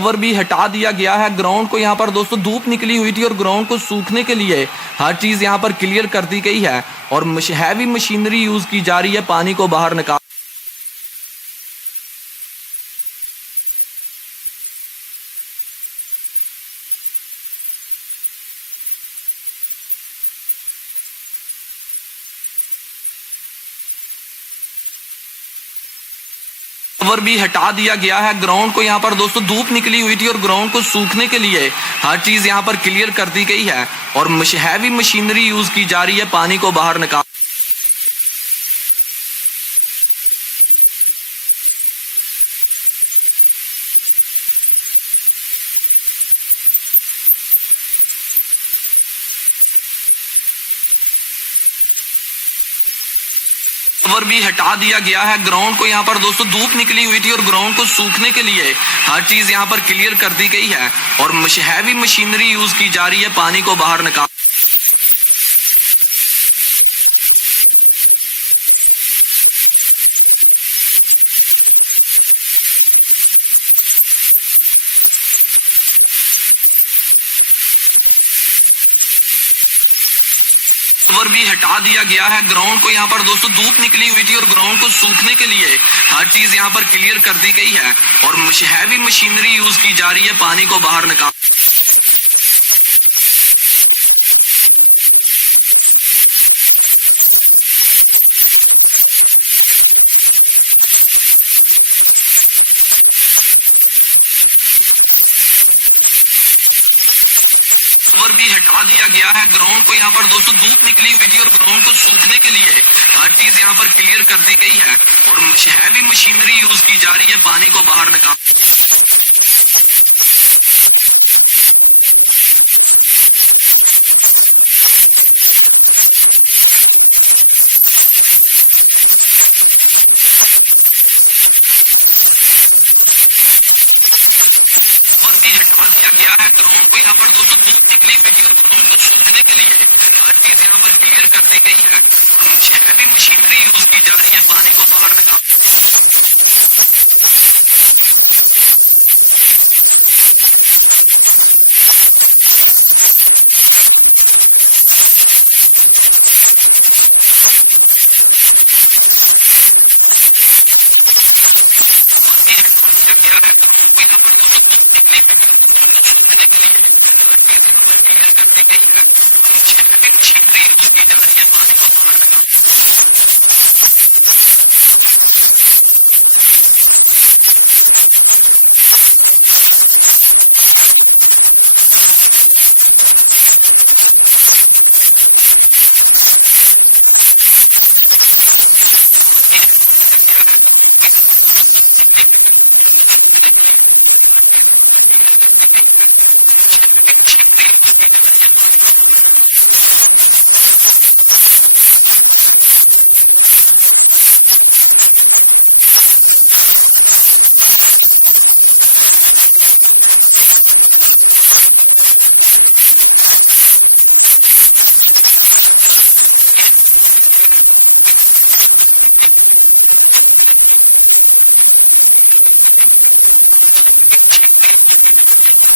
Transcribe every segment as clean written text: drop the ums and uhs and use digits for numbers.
Cover भी हटा दिया गया है। ग्राउंड को यहाँ पर दोस्तों धूप निकली हुई थी और ग्राउंड को सूखने के लिए हर चीज़ यहाँ पर क्लियर कर दी गई है और हैवी मशीनरी यूज़ की जा रही है पानी को बाहर निकाल। कवर भी हटा दिया गया है। ग्राउंड को यहाँ पर दोस्तों धूप निकली हुई थी और ग्राउंड को सूखने के लिए हर चीज़ यहाँ पर क्लियर कर दी गई है और हैवी मशीनरी यूज़ की जा रही है पानी को बाहर निकाल। कवर भी हटा दिया गया है। ग्राउंड को यहाँ पर दोस्तों धूप निकली हुई थी और ग्राउंड को सूखने के लिए हर चीज़ यहाँ पर क्लियर कर दी गई है और हैवी मशीनरी यूज़ की जा रही है पानी को बाहर निकाल। कवर भी हटा दिया गया है। ग्राउंड को यहाँ पर दोस्तों धूप निकली हुई थी और ग्राउंड को सूखने के लिए हर चीज़ यहाँ पर क्लियर कर दी गई है और हैवी मशीनरी यूज़ की जा रही है पानी को बाहर निकाल। कवर भी हटा दिया गया है। ग्राउंड को यहाँ पर दोस्तों धूप निकली हुई थी और ग्राउंड को सूखने के लिए हर चीज़ यहाँ पर क्लियर कर दी गई है और हैवी मशीनरी यूज़ की जा रही है पानी को बाहर निकाल। कवर भी हटा दिया गया है। ग्राउंड को यहाँ पर दोस्तों धूप निकली हुई थी और ग्राउंड को सूखने के लिए हर चीज़ यहाँ पर क्लियर कर दी गई है और हैवी मशीनरी यूज़ की जा रही है पानी को बाहर निकाल। कवर भी हटा दिया गया है। ग्राउंड को यहाँ पर दोस्तों धूप निकली हुई थी और ग्राउंड को सूखने के लिए हर चीज़ यहाँ पर क्लियर कर दी गई है और हैवी मशीनरी यूज़ की जा रही है पानी को बाहर निकाल। कवर भी हटा दिया गया है। ग्राउंड को यहाँ पर दोस्तों धूप निकली हुई थी और ग्राउंड को सूखने के लिए हर चीज़ यहाँ पर क्लियर कर दी गई है और हैवी मशीनरी यूज़ की जा रही है पानी को बाहर निकाल।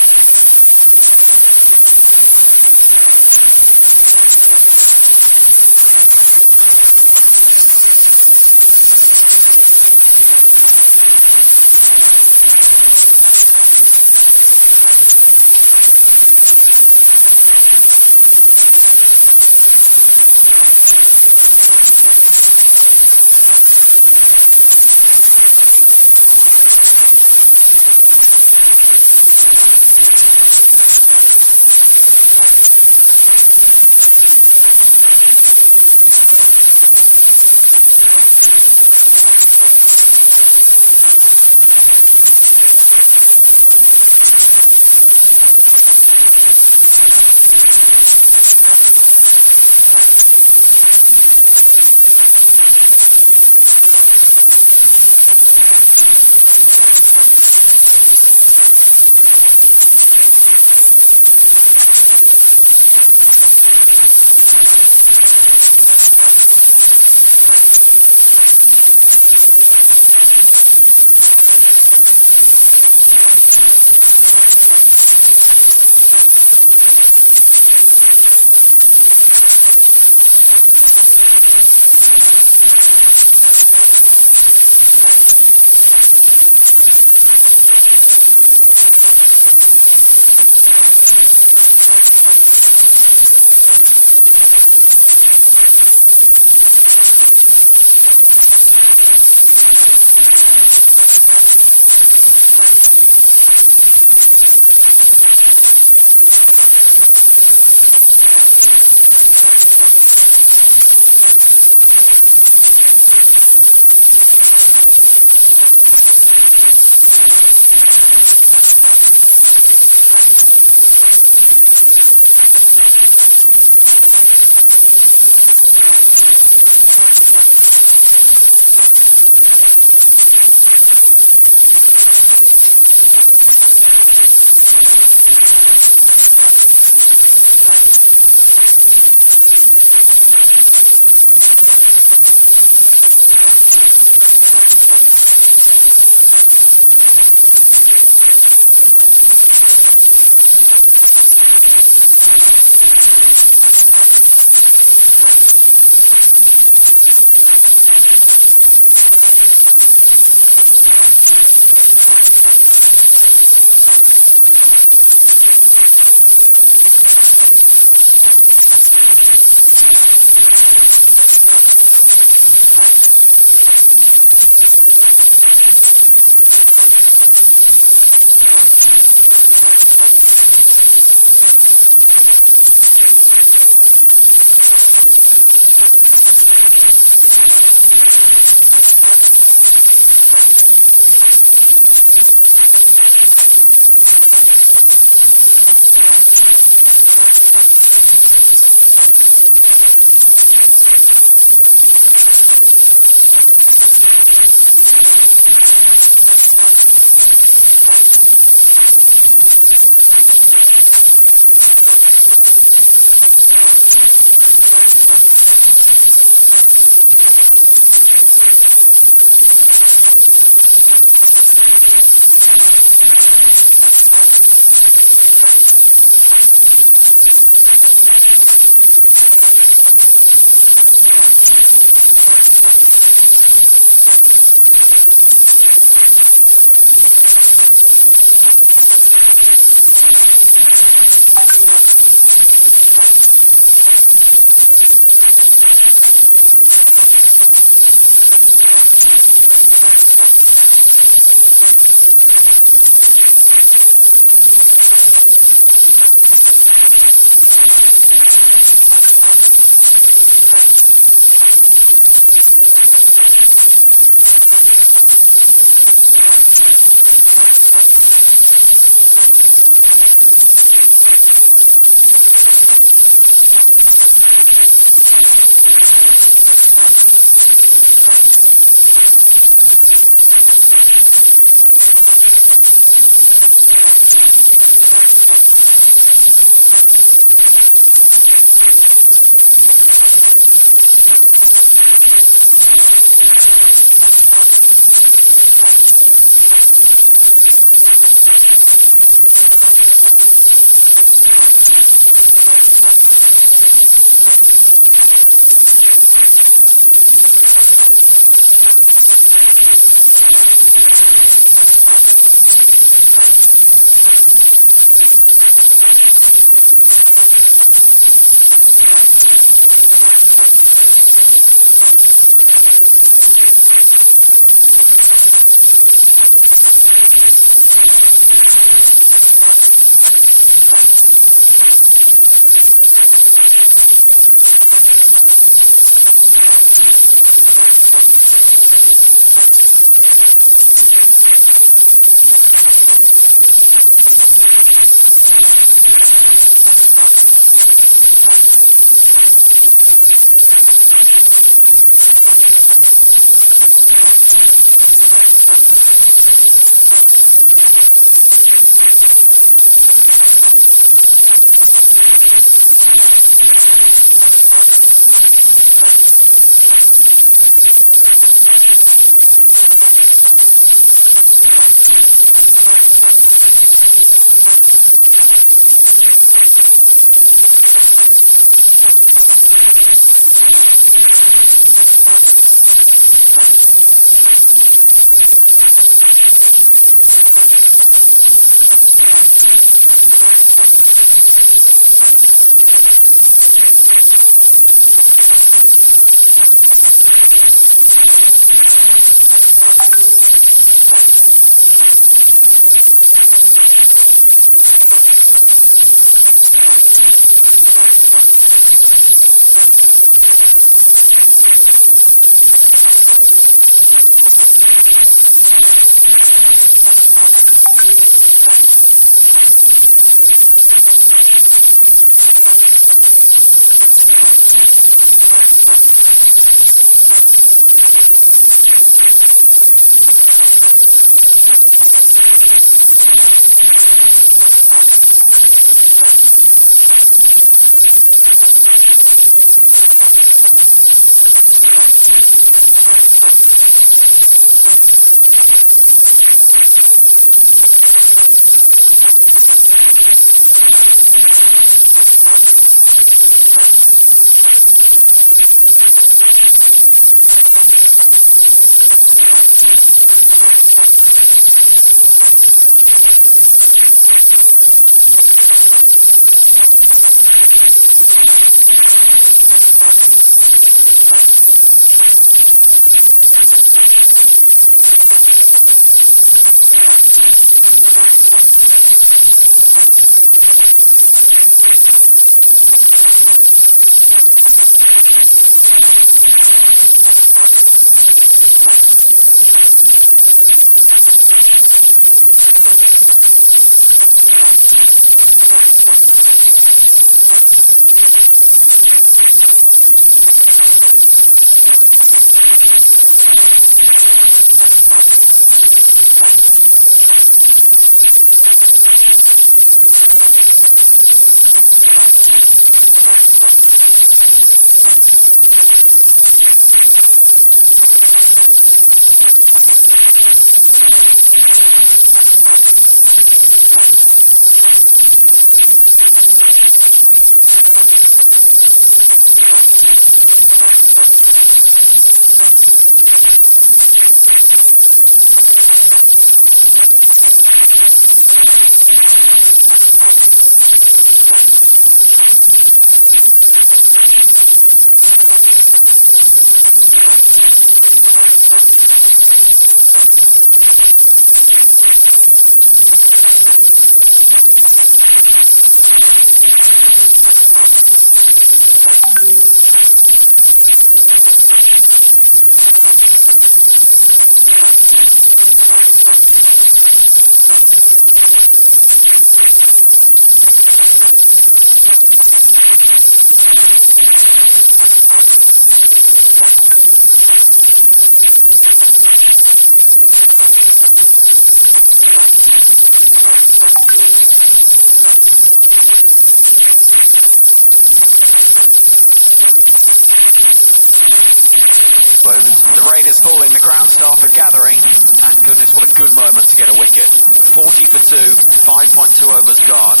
The rain is falling, the ground starts gathering, and goodness, what a good moment to get a wicket. 40 for 2, 5.2 overs gone.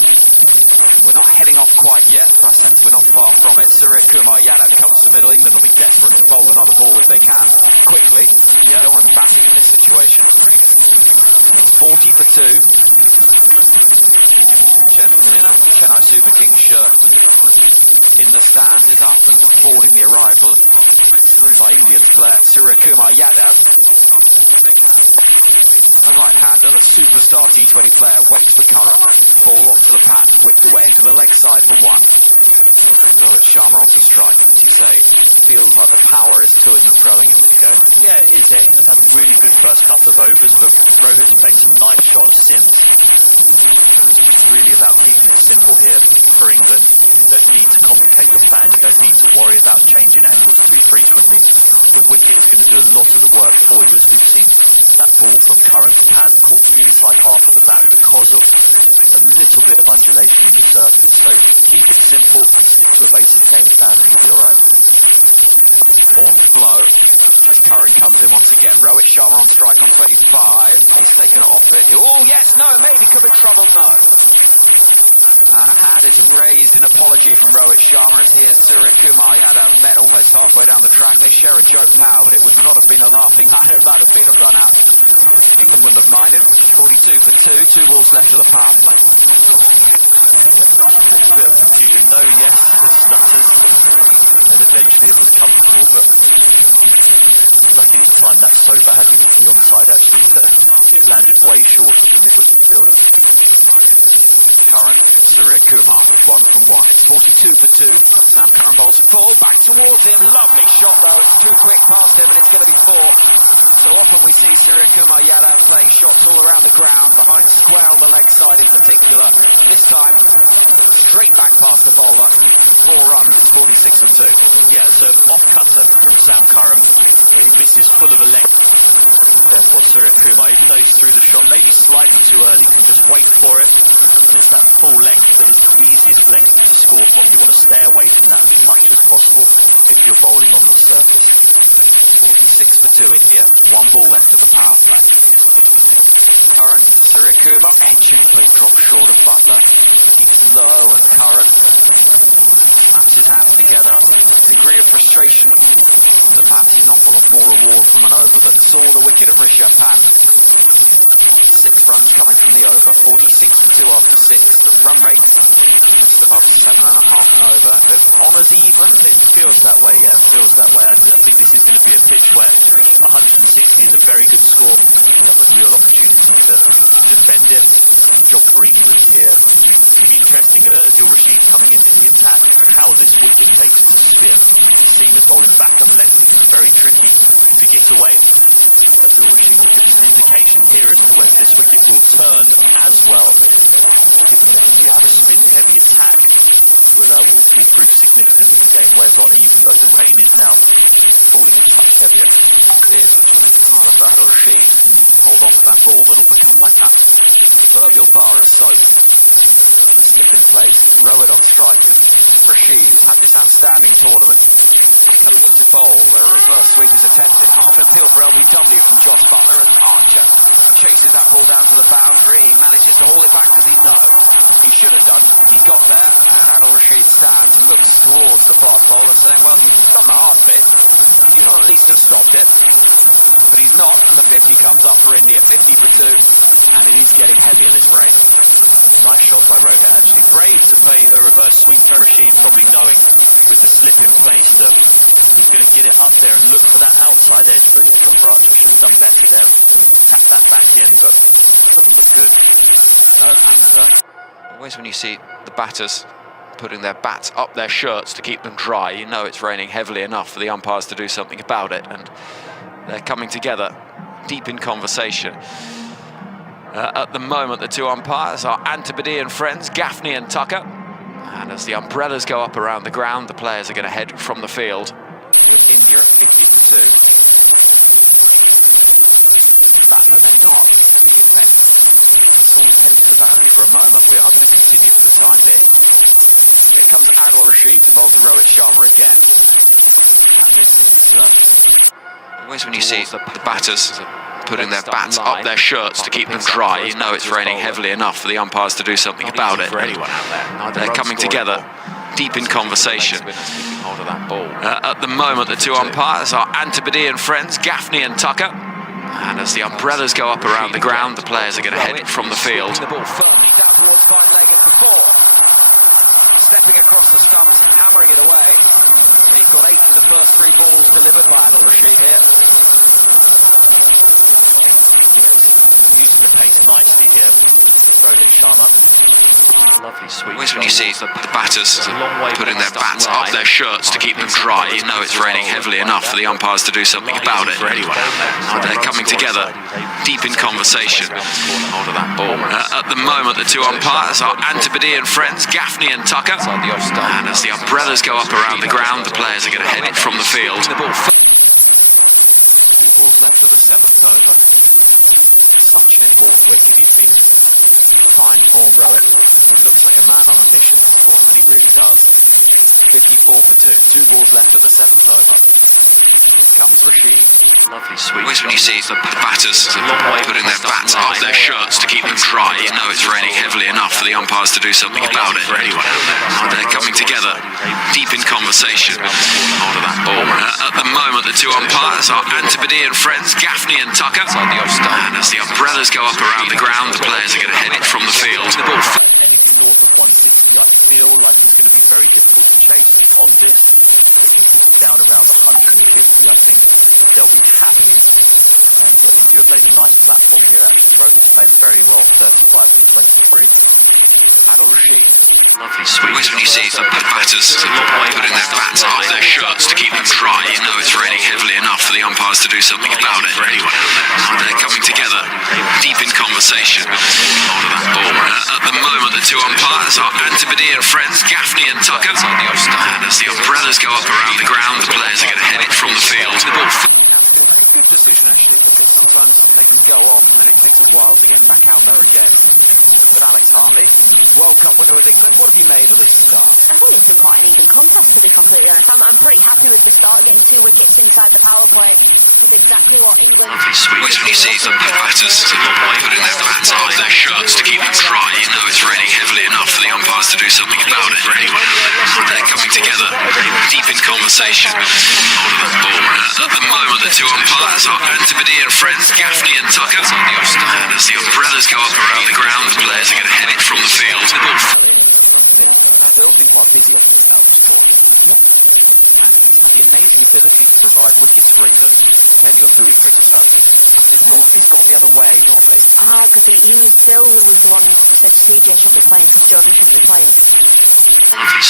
We're not heading off quite yet, but I think we're not far from it. Surya Kumar Yadav comes to the middle. England will be desperate to bowl another ball if they can. Quickly, we don't want back in this situation. 40 for 2. Gentlemen in a Chennai Super Kings shirt in the stands is up and supporting the arrival by Indian player Surya Kumar Yadav. Right-hander, the superstar T20 player waits the cover. Ball onto the patch, whipped away into the leg side for 1. Rohit Sharma on the strike. Feels like the power is to and fro in this game. Yeah, it is. I think they've had a really good first couple of overs, but Rohit's taken some nice shots since. It's really about keeping it simple here for England. You don't need to complicate your plan, you don't need to worry about changing angles too frequently. The wicket's going to do a lot of the work for you as we've seen that ball from Curran to Pant caught the inside half of the bat because of a little bit of undulation in the surface. So keep it simple, keep your basic game plan and you'll be alright. On flow, as Curran comes in once again. Rohit Sharma on strike on 35. Take it off it. Oh yes, no, maybe could be trouble, no. Hand is raised in apology from Rohit Sharma. Here's Surya Kumar Yadav met almost halfway down the track. They share a joke now, but it would not have been a laughing matter if that had been a run out. England wouldn't have minded. 42 for 2, 2 balls left of the power play. A bit of confusion. No, yes, the stutters. Eventually a bit comfortable, but I seem to find that close. I had the easy on side actually, but it landed way shorter than the wicket fielder. Surya Kumar, 1 from 1. 42 for 2. Now Curran bowls full, back towards him. Lovely shot though. Too quick past him, and it's going to be 4. So often we see Surya Kumar Yadav playing shots all around the ground, behind the square on the leg side in particular. This time, straight back past the bowler. 4 runs and 46 for 2. Yeah, it's an off-cutter from Sam Curran. This is full of a length. Therefore, Surya Kumar, even though he's through the shot, maybe slightly too early, he just wait for it. It's that full length that is the easiest length to score from. You want to stay away from that as much as possible if you're bowling on the surface. 6 for 2 India. 1 ball left in the power play. Curran, Surya Kumar. Puts it on short, Butler. Low and Curran. Snaps his hands together. In real frustration that that was not brought more reward from an over that saw the wicket of Rishabh Pant. Runs coming from the over. 46 for 2 after 6. The run rate past 7.5 an over. On as even. It feels that way, yeah, it feels that way. I think this is going to be a pitch where 160 is a very good score. There's a real opportunity to defend it, to breathe in here. It's interesting as we will see coming into the attack, how the wicket takes this spin. England bowls back and left, very tricky to nick away. As we will see, an indication here is that when this wicket will turn as well, ultimately the Indian heavy attack will decrease significantly, and therefore I think a spin is now all in favour. Hold on to that ball, but it's almost at the proverbial bar as slowly. Look at the play, lower than strike. Stand in the tournament. Able to bowl a reverse sweep attempt. Top of hill for LBW from Josh Butler as Archer chases that ball down to the boundary. He manages to haul it back to the net. He should have done. He got there. Adil Rashid stands and looks towards the fast bowler and says, well, he's done the half pitch. He's got at least to stop it. But he's not. The 50 comes up for India. 50 for 2. And he's getting heavy at this rate. Right shot by Rohit. He's raised to play a reverse sweep, so Rashid probably knows with the slip of the bat that he's going to get it under and look for that outside edge, but so far he should have done better there. That's in, but he's got plenty to do. Always when you see the batters putting their bats up their shirts to keep them dry, you know it's raining heavily enough for the umpires to do something about it, and they're coming together deep in conversation. At the moment, the two umpires are Antipodean friends, Gaffney and Tucker. And as the umbrellas go up around the ground, the players are going to head from the field. Always when you see the batters putting their bats up their shirts to keep them dry. You know it's raining heavily enough for the umpires to do something about it. They're coming together, deep in conversation. At the moment, the two umpires are Antipodean friends, Gaffney and Tucker. And as the umbrellas go up around the ground, the players are going to head from the field. Stepping across the stumps, hammering it away. He's got 8 for the first 3 balls delivered by the review here. Lovely sweet. Always when you see the batters putting their bats up their shirts to keep them dry, you know it's raining heavily enough for the umpires to do something about it. They're coming together, deep in conversation. At the moment, the two umpires are Antipodean friends, Gaffney and Tucker. And as the umbrellas go up around the ground, the players are going to head it from the field. Always when you see the batters putting their bats up their shirts to keep them dry, you know it's raining heavily enough for the umpires to do something about it. They're coming together, deep in conversation. At the moment, the two umpires are Antipodean friends, Gaffney and Tucker. And as the umbrellas go up around the ground, the players are going to head it from the field. Always when you see the batters putting their bats up their shirts to keep them dry, you know it's raining heavily enough for the umpires to do something about it. They're coming together, deep in conversation. At the moment, the two umpires are Antipodean friends, Gaffney and Tucker. And as the umbrellas go up around the ground, the players are going to head it from the field. I'm pretty happy with the start, getting 2 wickets inside the power play. This is exactly what England... Always when you see the batters putting their bats up their shirts to keep them dry, you know it's raining heavily enough for the umpires to do something about it. They're coming together, deep in conversation. At the moment, the two umpires are Antipodean friends, Gaffney and Tucker. And as the umbrellas go up around the ground, the players are going to head it from the field.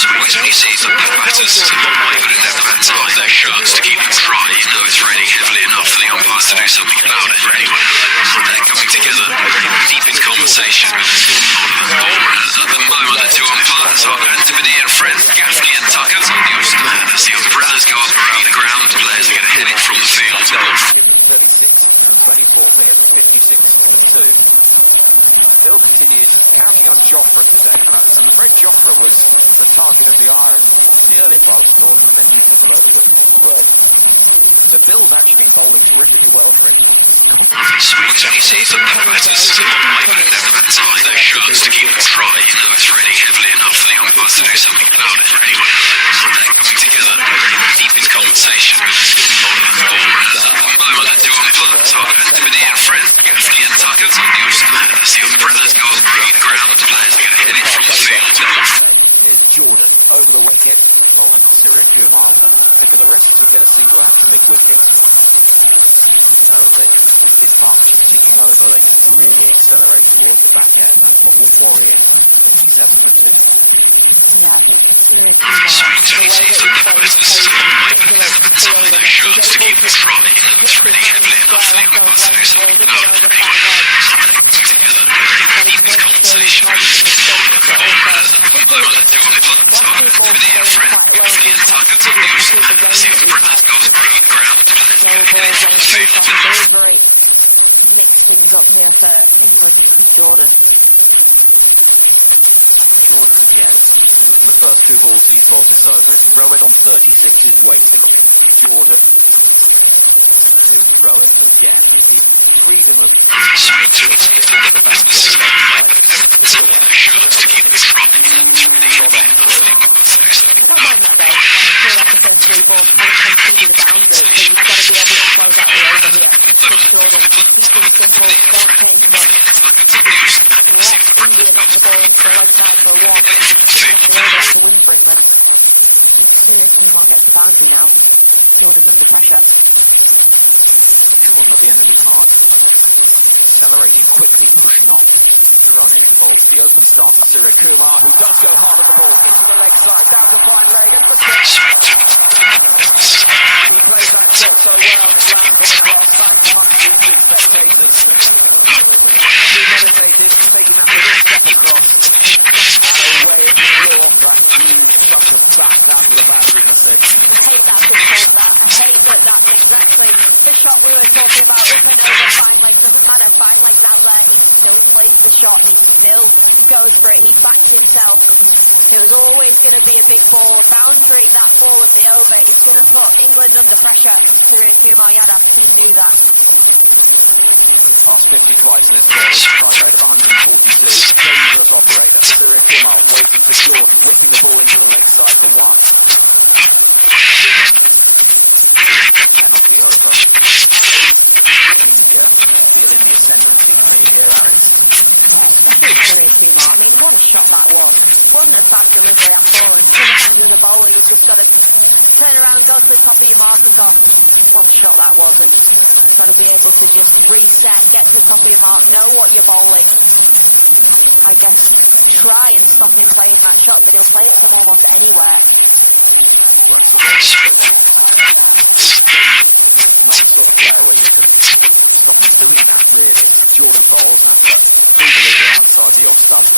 Always when you see the batters putting their bats up their shirts to keep them dry, you know it's raining heavily enough for the umpires to do something about it. They're coming together, deep in conversation. At the moment, the two umpires are Antipodean friends, Gaffney and Tucker. And as the umbrellas go up around the ground, the players are going to head it from the field. Always when you see the batters putting their bats up their shirts to keep them dry, you know it's raining heavily enough for the umpires to do something about it. They're coming together, deep in conversation. At the moment, the two umpires are Antipodean friends, Gaffney and Tucker. And as the umbrellas go up around the ground, the players are going to head it from the field. Two more hits and we're back together again. Yeah, sure. So you told me earlier on in the Yeah, it's not my mistake. Feel like I've been too poor. I haven't considered the boundaries, and you've got to be able to protect the over here. Make sure that you're stopping trouble, careful with it. A lot easier to go into the left side of the one and make the over at the inside here. Just clear through and get the boundary on it. And then begin the contact. Quick decision on approach for the open stance. Feel it here, Martin. You've got to feel hard to pull. Quite down, quite very good kick. You break that step so well, landing on the far side of the one that we all expectated. Premeditated, taking that middle step approach. Well, a little off that smooth, chocolate fast part of the back, wouldn't it be? Hate that control back, hate that perfection. Just like we were talking about the 10 over finals with Tanner 5 legs outside. He takes the shot, he'll go for it, he backs himself. There's always going to be a big ball. Boundary that ball at the over is going to put Umas under pressure. Seriously, my lad, I can see that. This half pitch is vital in corners. Contact timing important too. Then you've got to operate. Feel it here, Martin. Making sure you're getting the ball into the left side of the one. Seriously, Martin, you've not shot that one. Wasn't a fancy river at all, and sometimes as a bowler we've just got to turn around, notice that other markers off and push shot that one. You've got to be able to just reset, get things to your mark, know what your ball is, and I guess try and stop him playing that shot. He'll play it from almost anywhere. Pure quality that one. Free delivery outside the off stump.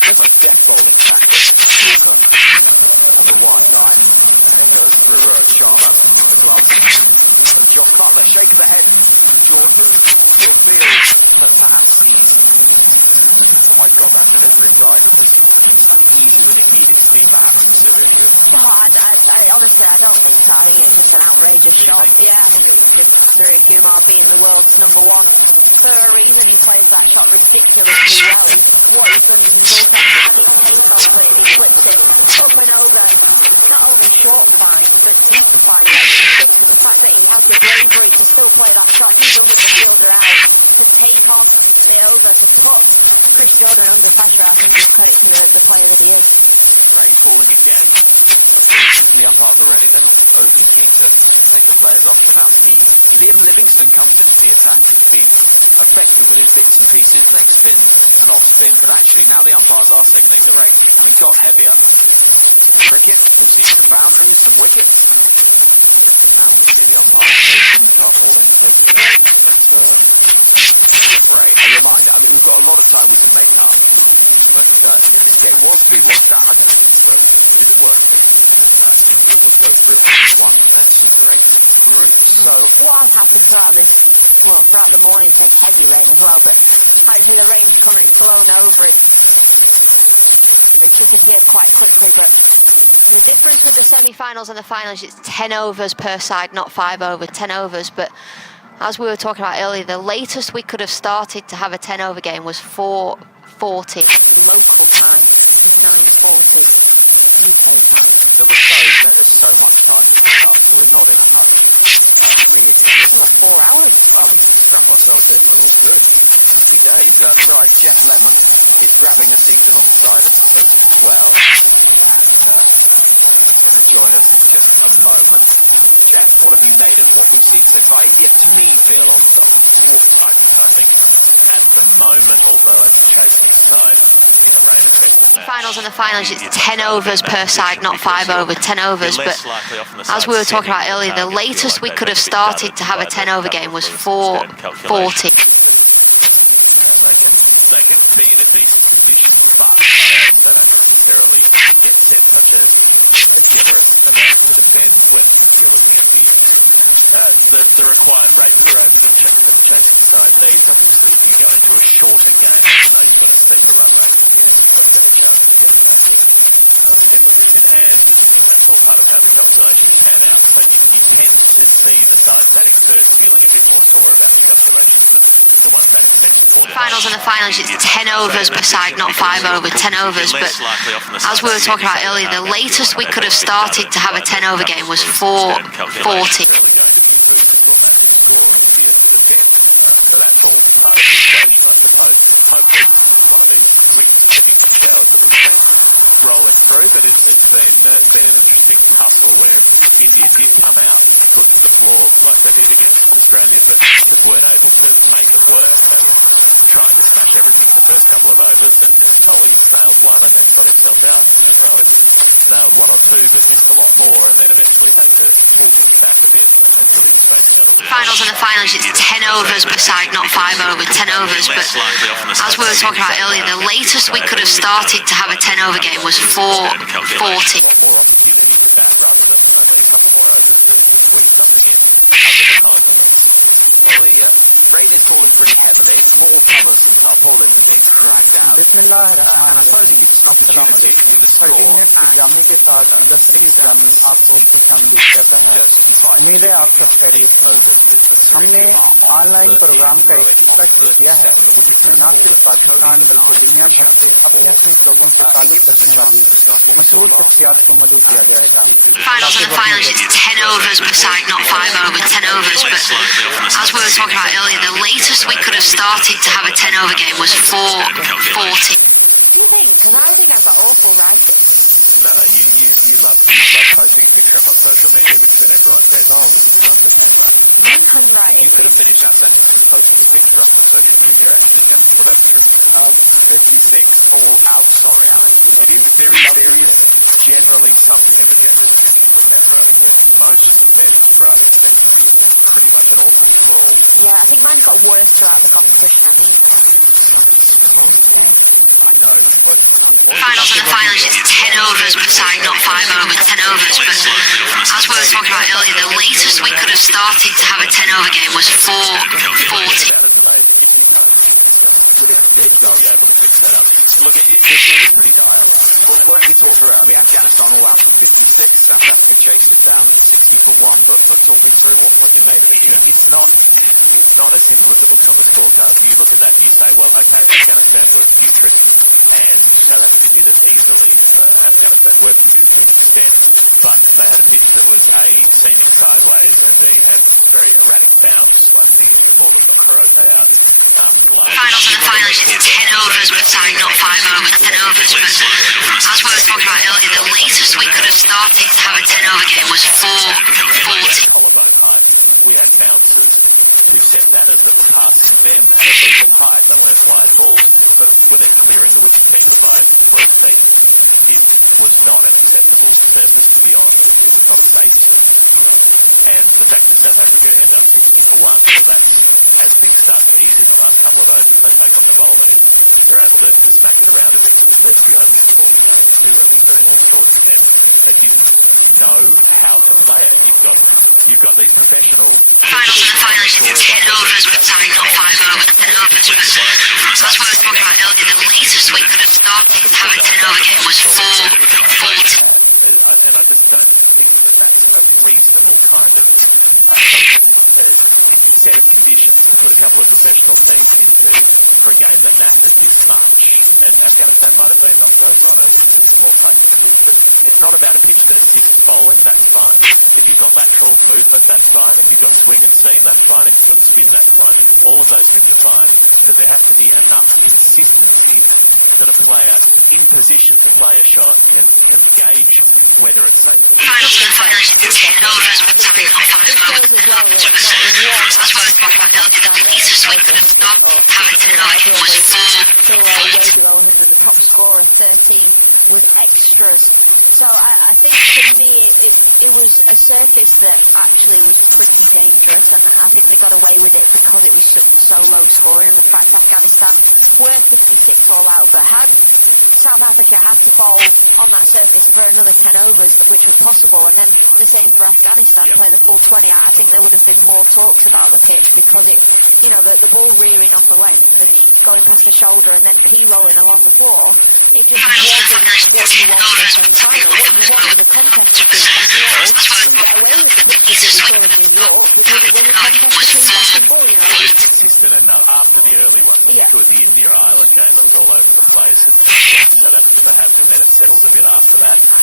Just a gentle contact that takes movement one away off the wide line. Goes through the off-stumper, blasting through. Your partner shakes her head. Ensure ears, your field. High drop on the underside. Honestly, I don't think that is such an outrageous shot. Yeah, seriously, Mark being the world's number one. Thoroughly even plays that shot ridiculously well. What he's done is he's also added tension onto it. He's flipped it up and over. Not only short side, but deep side. And the fact that he has the bravery to still play that shot, even with the fielder out, to take on the over, he's put Chris Joyner under pressure. I think it's said to say what he is. 47. In the upper half of the over, very good future. Players often have to begin with a different tendency to have to compete. Especially with bits and pieces they spin like spin. Choose how the umpires are pitching the game. A lot heavier. Brilliant. Boundary taken. Inside the open. Together. Great. A reminder, you've got a lot of time to hang about. Well, get what feels lovely. What has happened throughout this, well, throughout the morning for Tassie then as well, as we are getting kind of thrown over it, it doesn't feel quite simple, but the difference with the semi-finals and the finals, it's 10 overs per side, not 5 over, 10 overs, but as we were talking about earlier, the latest we could have started to have a 10 over game was 4:40. And most of the time, 9:40. So we're so much faster than us. We're not in a hurry. Yeah, 4 hours to start the 10 over. That's right, jet length. We're dragging the feet alongside. Well, we're in a position at the moment. What have you made of the people? Well, you feel very much in the moment, although Finals and the finals, it's 10 overs per side, not 5 over, 10 overs. But as we were talking about earlier, the latest we could have started to have a 10 over game was 4:40. The required level of effort. Perfect. Just keep the feet forward. the finals, it's 10 overs per side, not 5 overs, 10 overs. But as we were talking about earlier, the latest we could have started to have a 10 over game was 4:40. Rolling through, but it's been couple easy hits and a significant fall, so round 7 where they make the first couple of overs and then play one extra over. Now follow through with one more and then eventually that 33 Finals and the finals, it's 10 overs per side, not 5 overs, 10 overs. But as we were talking about earlier, the latest we could have started to have a 10 over game was 4:40. بسم الله الرحمن الرحیم السلام علیکم امروز सात ग्रामीण आपको संगीत करना चाहते हैं उम्मीद है आप सब खैरियत से होंगे हमने ऑनलाइन प्रोग्राम का एक हिस्सा शुरू किया है जिसमें न सिर्फ पाकिस्तान बल्कि दुनिया भर के मुख्तलिफ लोगों की तालीम करने वाली मशहूर शख्सियात को मौजूद किया जाएगा Finals and the finals, it's 10 overs per side, not 5 overs, 10 overs. But as we were talking about earlier, the latest we could have started to have a 10 over game was 4:40. Finals and the finals, it's 10 overs per side, not 5 overs, 10 overs. But as we were talking about earlier, the latest we could have started to have a 10 over game was 4:40. Finals and the finals, it's 10 overs per side, not 5 overs, 10 overs. But as we were talking about earlier, the latest we could have started to have a 10 over game was 4:40. Finals and the finals, it's 10 overs per side, not 5 overs, 10 overs. But as we were talking about earlier, the latest we could have started to have a 10 over game was 4:40. Finals and finals, it's 10 overs per side, not 5 overs, 10 overs. But as we were talking about earlier, the latest we could have started to have a 10 over game was 4:40. Top scorer 13 with extras. So I think for me it was a surface that actually looked dangerous, and I think they got away with it because it was so low scoring, and the fact Afghanistan were to bowl out. But had South Africa had to bowl on that surface for another 10 overs, which was possible, and then the same for Afghanistan, play the full 20, I think there would have been more talks about the pitch, because it's, the ball reeling off the length and going past the shoulder and then keyloing along the floor. It just wasn't what you wanted from China. What you wanted was a tempo to be get away with it because it was going to New York, because it was a contest between Bath and Ball, It's been enough after the early one. Yeah. Good in the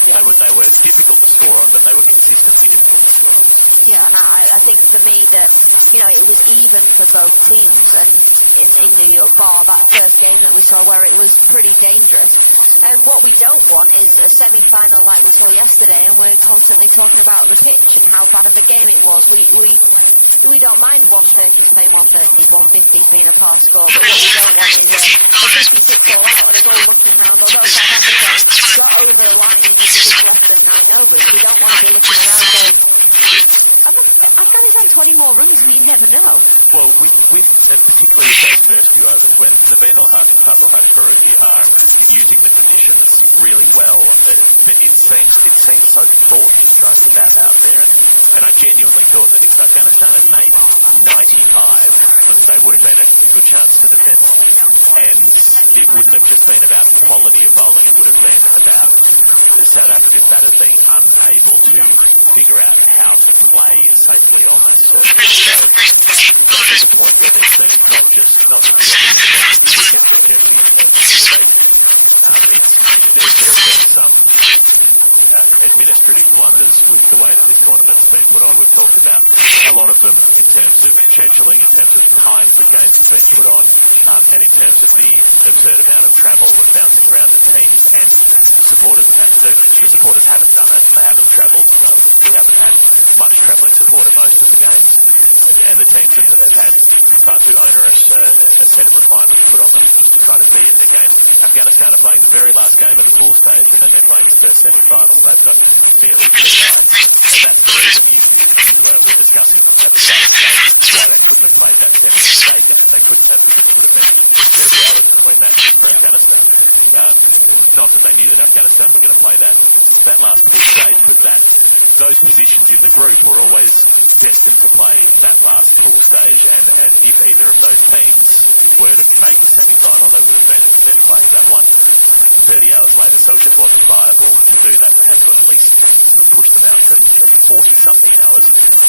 Yeah. They were difficult to score on, but they were consistently entertaining. Yeah, and I think for me that, it was even for both teams. And in the bar that first game that we saw where it was pretty dangerous. What we don't want is a semi-final like we saw yesterday, and we're constantly talking about the pitch and how bad of a game it was. We don't mind 130 playing 130, 115 being a half score, but what we don't want is a 56 all out and we're looking around going, oh, South Africa got over the line because it was less than 9 overs. We don't want to be looking around going, have they gone 20 more rings? You never know. Well, particularly with those first few overs, when Naveen Al-Haq and Pablo Mascheroni are using the conditions really well, it's been approaching 40 going about that point. And I genuinely thought that if Afghanistan had made 95, they would have been a good chance for defence. And it wouldn't have just been about quality of bowling, it would have been about South Africa's batters being unable to figure out how to play safely on the surface. So that was more important to me. It's not just getting the quantity wickets, it's getting the quantity races. And I think there have been some administrative blunders with the way that this tournament has been put on. We've talked about a lot of them in terms of scheduling, in terms of the times that games have been put on, and in terms of the absurd amount of travel that's bouncing around the team. And the supporters haven't done it. They haven't travelled. We haven't had much travelling support at most of the games. And the teams have had far too onerous a set of requirements put on them to try to fit in the game. Afghanistan are playing the very last game of the pool stage, and then they're playing the first semi-final. They've got barely 2 days. So that's the reason we were discussing at the start of the game why they shouldn't have played that second stadium. They shouldn't have effectively 30 hours between that trip to Afghanistan. Not that they needed Afghanistan were going to play that last pool stage, but those positions in the group were always tempting to players that last pool stage, and if either of those teams were to make the semi-final, they would have been playing that one 30 hours later. So it's important for Ireland to do that, to have to at least push them out to 40-something hours.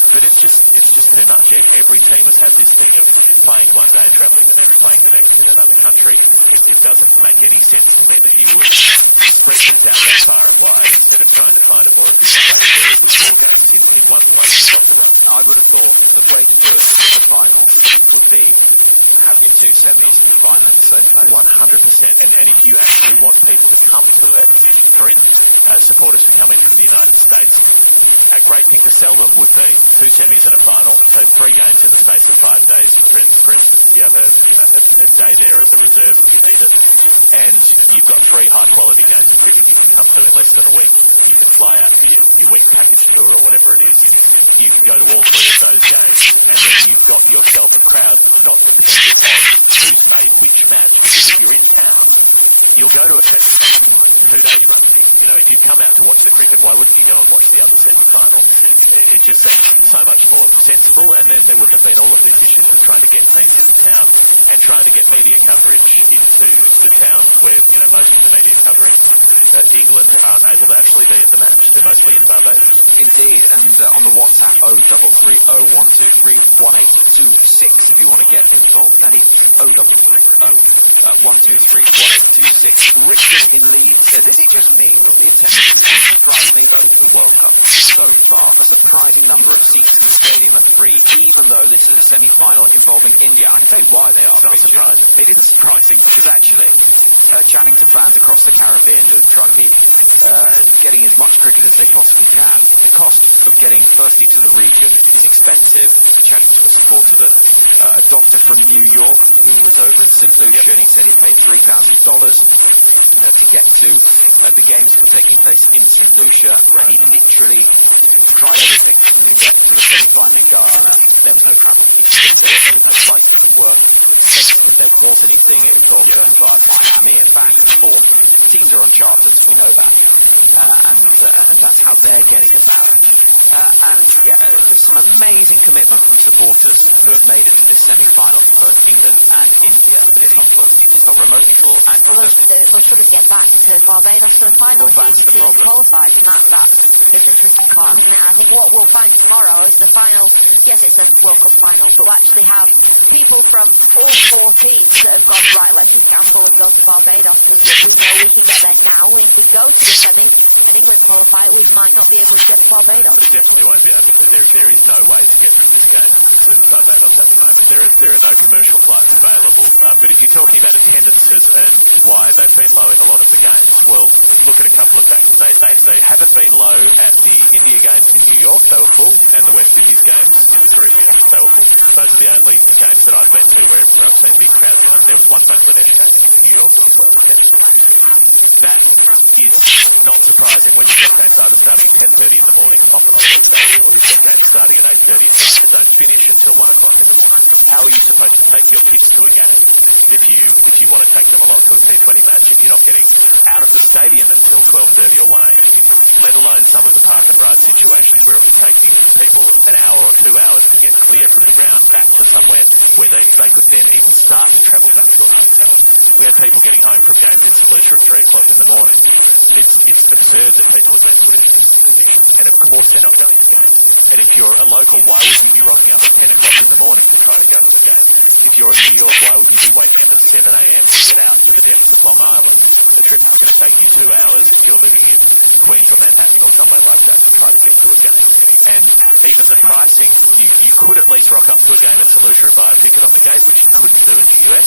But it's just too much. Every team has had this thing of playing one day, travelling, and then playing the next in another country. It doesn't make any sense to me that you would spread things out that far and wide instead of trying to find a more efficient way to do it with more games in one place in one spot. I would have thought that the way to do it would be have your 2 semis combining in the first place. 100%. And if you actually want people to come to it, for instance, supporters to come in from the United States, a great thing to sell them would be 2 semis and a final, so 3 games in the space of 5 days. For instance, you have a day there as a reserve if you need it, and you've got 3 high-quality games that you can come to in less than a week. You can fly out to your week package tour or whatever it is. You can go to all 3 of those games, and then you've got yourself a crowd that's not dependent on a 2-day week game. Because if you're in town, you'll go to a semi-final 2 days notice. If you've come out to watch the cricket, why wouldn't you go and watch the other semi-final? It just seems so much more sensible, and then there wouldn't have been all of these issues of trying to get teams into town and trying to get media coverage into the towns where most of the media covering England aren't able to actually be at the match. They're mostly in Barbados. Indeed, and on the WhatsApp 0330 123 1826 if you want to get involved. That is 0330 123 1826. Richard in Leeds says, is it just me, or this semis has been surprisingly open World Cup so far? A surprising number of seats in the stadium are free, even though this is a semi-final involving India. I can tell you why they are. Not surprised. It isn't surprising, actually. Chatting to fans across the Caribbean who try to be getting as much cricket as they possibly can. The cost of getting firstly to the region is expensive. Chatting to a supporter that a doctor from New York who was over in St. Lucia and he said he paid $3,000 to get to the games that were taking place in St. Lucia. He literally tried everything to get to the semi-final in Guyana. Then so happened he didn't get there. There was no flights that could work. He said it would take more than anything. It involved getting via Miami and back and forth. His teams are on charters, we know that. And that's how they're getting it now. And yeah, there's some amazing commitment from supporters who have made it to this semi-final for both England and India. multiple and They'll sort of get back to Barbados for the final. Well, that's the problem. Qualified, and that's been the tricky part. And I think what we'll find tomorrow is the final. Yes, it's a World Cup final, but we'll actually have people from all four teams that have gone right. Let's just gamble and go to Barbados. So we know we can get there now. And if we go to the semi and England qualify, we might not be able to get to Barbados. You definitely won't be able to. There is no way to get your game to Barbados at the moment. There are no commercial flights available. But if you're talking about attendances and why they've been low in a lot of the games, well, look at a couple of factors. They haven't been low at the India games in New York, they were full, and the West Indies games in the Caribbean, they were full. Those are the only games that I've been to where I've seen big crowds around. There's 100 games in New York as well. That is not surprising when you've got games starting at 10:30 in the morning, often on those days, or you've got games starting at 8:30 at night that don't finish until 1 o'clock in the morning. How are you supposed to take your kids to a game if you want to take them along to a T20 match if you're not getting out of the stadium until 12:30 or 1 a.m? Let alone some of the park and ride situations where it's taking people an hour or 2 hours to get clear from the ground back to somewhere where they could then even start to travel back to a hotel. We have people getting home from games in Felicia at 3 o'clock in the morning. It's absurd that people are getting put into this position, and of course they're not going to games. And if you're a local, why wouldn't you be rocking up at 10 o'clock in the morning to try to go to a game? If you're in New York, why would you be waking up at 7 a.m. to get out if you're heading to Long Island? A trip that's going to take you 2 hours if you're living in Queens or Manhattan or somewhere like that to try to get to a game. And even the pricing, you could at least rock up to a game in Felicia and buy a ticket on the gate, which you couldn't do in the US.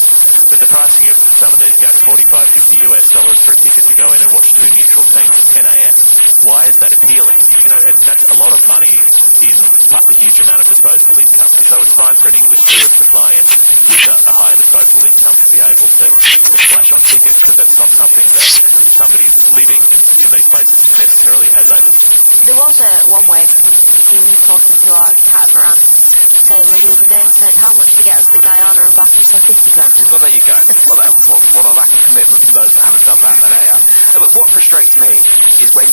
But the pricing is some of these games, $45, $50 US dollars for a ticket to go in and watch two neutral teams at 10 a.m. Why is that appealing? That's a lot of money in such a huge amount of disposable income. So it's fine for an English team to try and use up the high disposable income to be able to splash on tickets, but that's not something that somebody living in these places necessarily has over. There was one way we were talking to our catamaran sailor the other day and said, how much to get us to Guyana and back? He said £50. Well, there you go. Well, what a lack of commitment for those fans on that day. But what frustrates me is when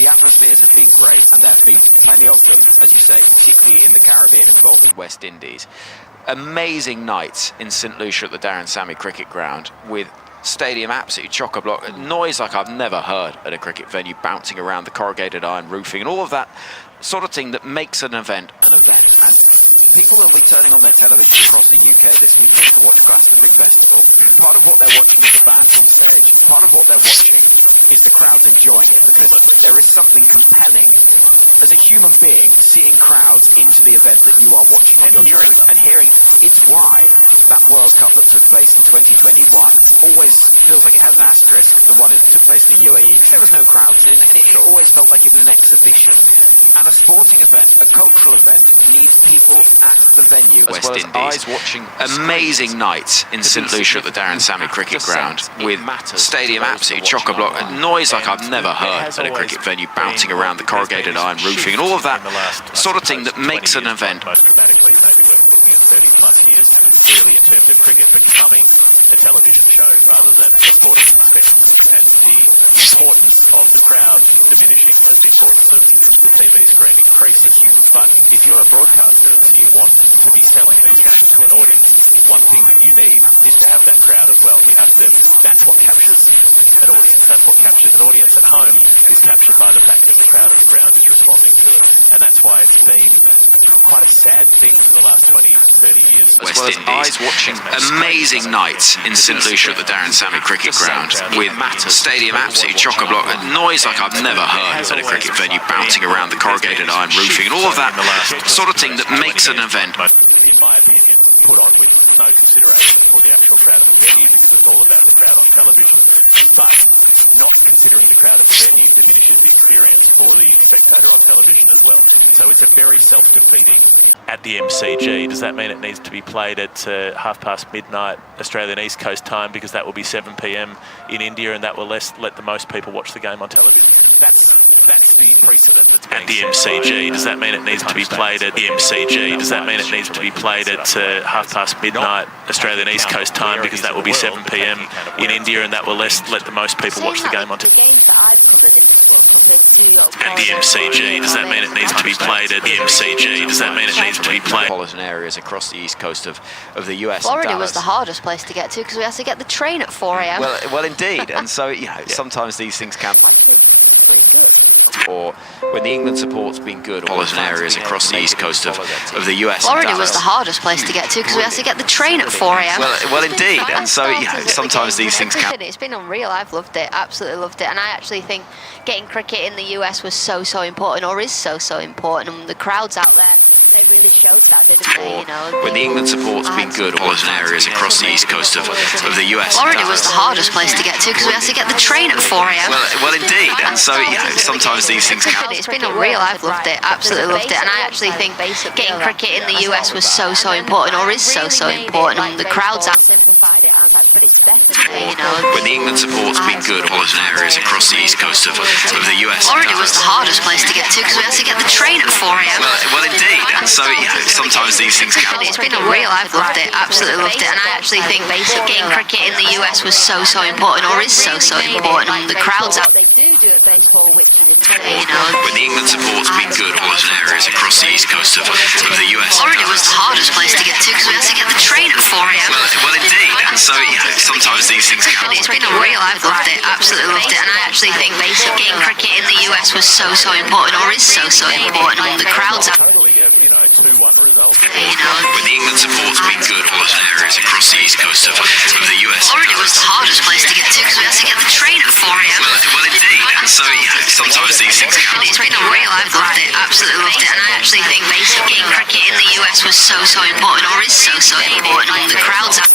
the atmosphere has been great and there have been plenty of them, as you say, particularly in the Caribbean as well as the West Indies. Amazing nights in St Lucia at the Darren Sammy Cricket Ground with stadium absolutely chock-a-block, noise like I've never heard at a cricket venue, bouncing around the corrugated iron roofing and all of that sort of thing that makes an event an event. And people are returning on their televisions across the UK this weekend to watch some of the Midwest Tour. Part of what they're watching is the band on stage. Part of what they're watching is the crowd enjoying it, because there is something compelling as a human being seeing crowds into the event that you are watching and hearing. It's why that World Cup that took place in 2021 always feels like it has an asterisk, the one that took place in UAE, because there was no crowd in it. It always felt like it was an exhibition. And a sporting event, a cultural event, needs people at the venue. West Indies watching amazing nights in St Lucia at the Darren Sammy Cricket Ground with stadium absolutely chock-a-block, noise like I've never heard at a cricket venue, bouncing around the corrugated iron roofing and all of that sort of thing that makes an event. Most dramatically, maybe we're looking at 30 plus years, really, in terms of cricket becoming a television show rather than a sporting event, and the importance of the crowd diminishing as the importance of the TV screen increases. But if you're a broadcaster and you want to be selling these games to an audience, one thing that you need is to have that crowd as well. You have to. That's what captures an audience. That's what captures an audience at home is captured by the fact that the crowd on the ground is responding to it, and that's why it's been quite a sad thing for the last 20, 30 years. West Indies watching amazing nights in St Lucia at the Darren Sammy Cricket Ground with stadium absolutely chock-a-block, noise like I've never heard at a cricket venue, bouncing around the corrugated iron roofing and all of that sort of thing that makes an event. In my opinion, put on with no consideration for the actual crowd at the venue, because it's all about the crowd on television, but not considering the crowd at the venue diminishes the experience for the spectator on television as well. So it's a very self-defeating. At the MCG, does that mean it needs to be played at midnight Australian East Coast time, because that will be 7 p.m. in India, and that will let the most people watch the game on television? That's the precedent. At the MCG, does that mean it needs to be played at the MCG? Does that mean it needs to be played at midnight Australian East Coast time, because that will be 7 p.m. in India, and that will let the most people watch the game on television? The games that I've covered in this book have been At the MCG, does that mean it needs to be played at the MCG? Does that mean it needs to be played? Metropolitan areas across the east coast of the US. Florida was the hardest place to get to because we had to get the train at 4 a.m. Well, indeed, and so sometimes these things can. Or when the England support's been good, metropolitan areas across the east coast of the US. Florida was the hardest place to get to because we had to get the train at 4 a.m. Well, indeed, and so sometimes these things can. It's been unreal. I've loved it, absolutely loved it, and I actually think getting cricket in the US was so important, or is so important, and the crowds out there, they really showed that, didn't they? You know, when the England support's been good, metropolitan areas across the east coast of the US. Florida was the hardest place to get to because we had to get the train at 4 a.m. Well, indeed, and so sometimes these things can. It's been unreal. I've loved it, absolutely loved it, and I actually think getting cricket in the US was so important, or is so important, and the crowds out. You know, when the England support's been good, metropolitan areas across the east coast of the US. Florida was the hardest place to get to because we had to get the train at 4 a.m. Well, indeed, and so sometimes these things can. It's been unreal. I've loved it, absolutely loved it, and I actually think getting cricket in the US was so important, or is so important, and the crowds out. You know, when the England support's been good, metropolitan areas across the east coast of the US. Florida was the hardest place to get to because we had to get the train at 4 a.m. Well, indeed, and so sometimes these things can. It's been unreal. I've loved it, absolutely loved it, and I actually think getting cricket in the US was so important, or is so important, and the crowds out. You know, when the England support's been good, metropolitan areas across the east coast of the US. Florida was the hardest place to get to because we had to get the train at 4 a.m. Well, indeed, and so sometimes these things can. It's been unreal. I've loved it, absolutely loved it, and I actually think getting cricket in the US was so important, or is so important, and the crowds out.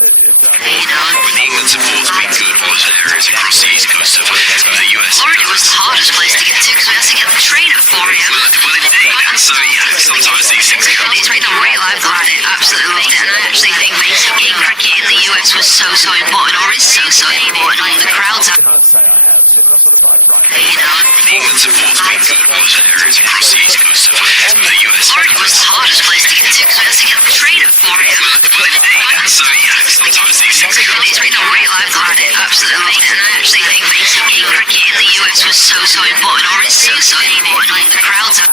You know, when the England support's been good, metropolitan areas across the east coast of the US. Florida was the hardest place to get to because we had to get the train at 4 a.m. Well, indeed, and so sometimes these things can. It's been unreal. I've loved it, absolutely loved it, and I actually think getting cricket in the US was so important, or is so important, and the crowds out. You know, when the England support's been good, metropolitan areas across the east coast of the US. Florida was the hardest place to get to because we had to get the train at 4 a.m. Well, indeed, and so sometimes these things can. It's been unreal. I've loved it, absolutely loved it, and I actually think getting cricket in the US was so important, or is so important, and the crowds out.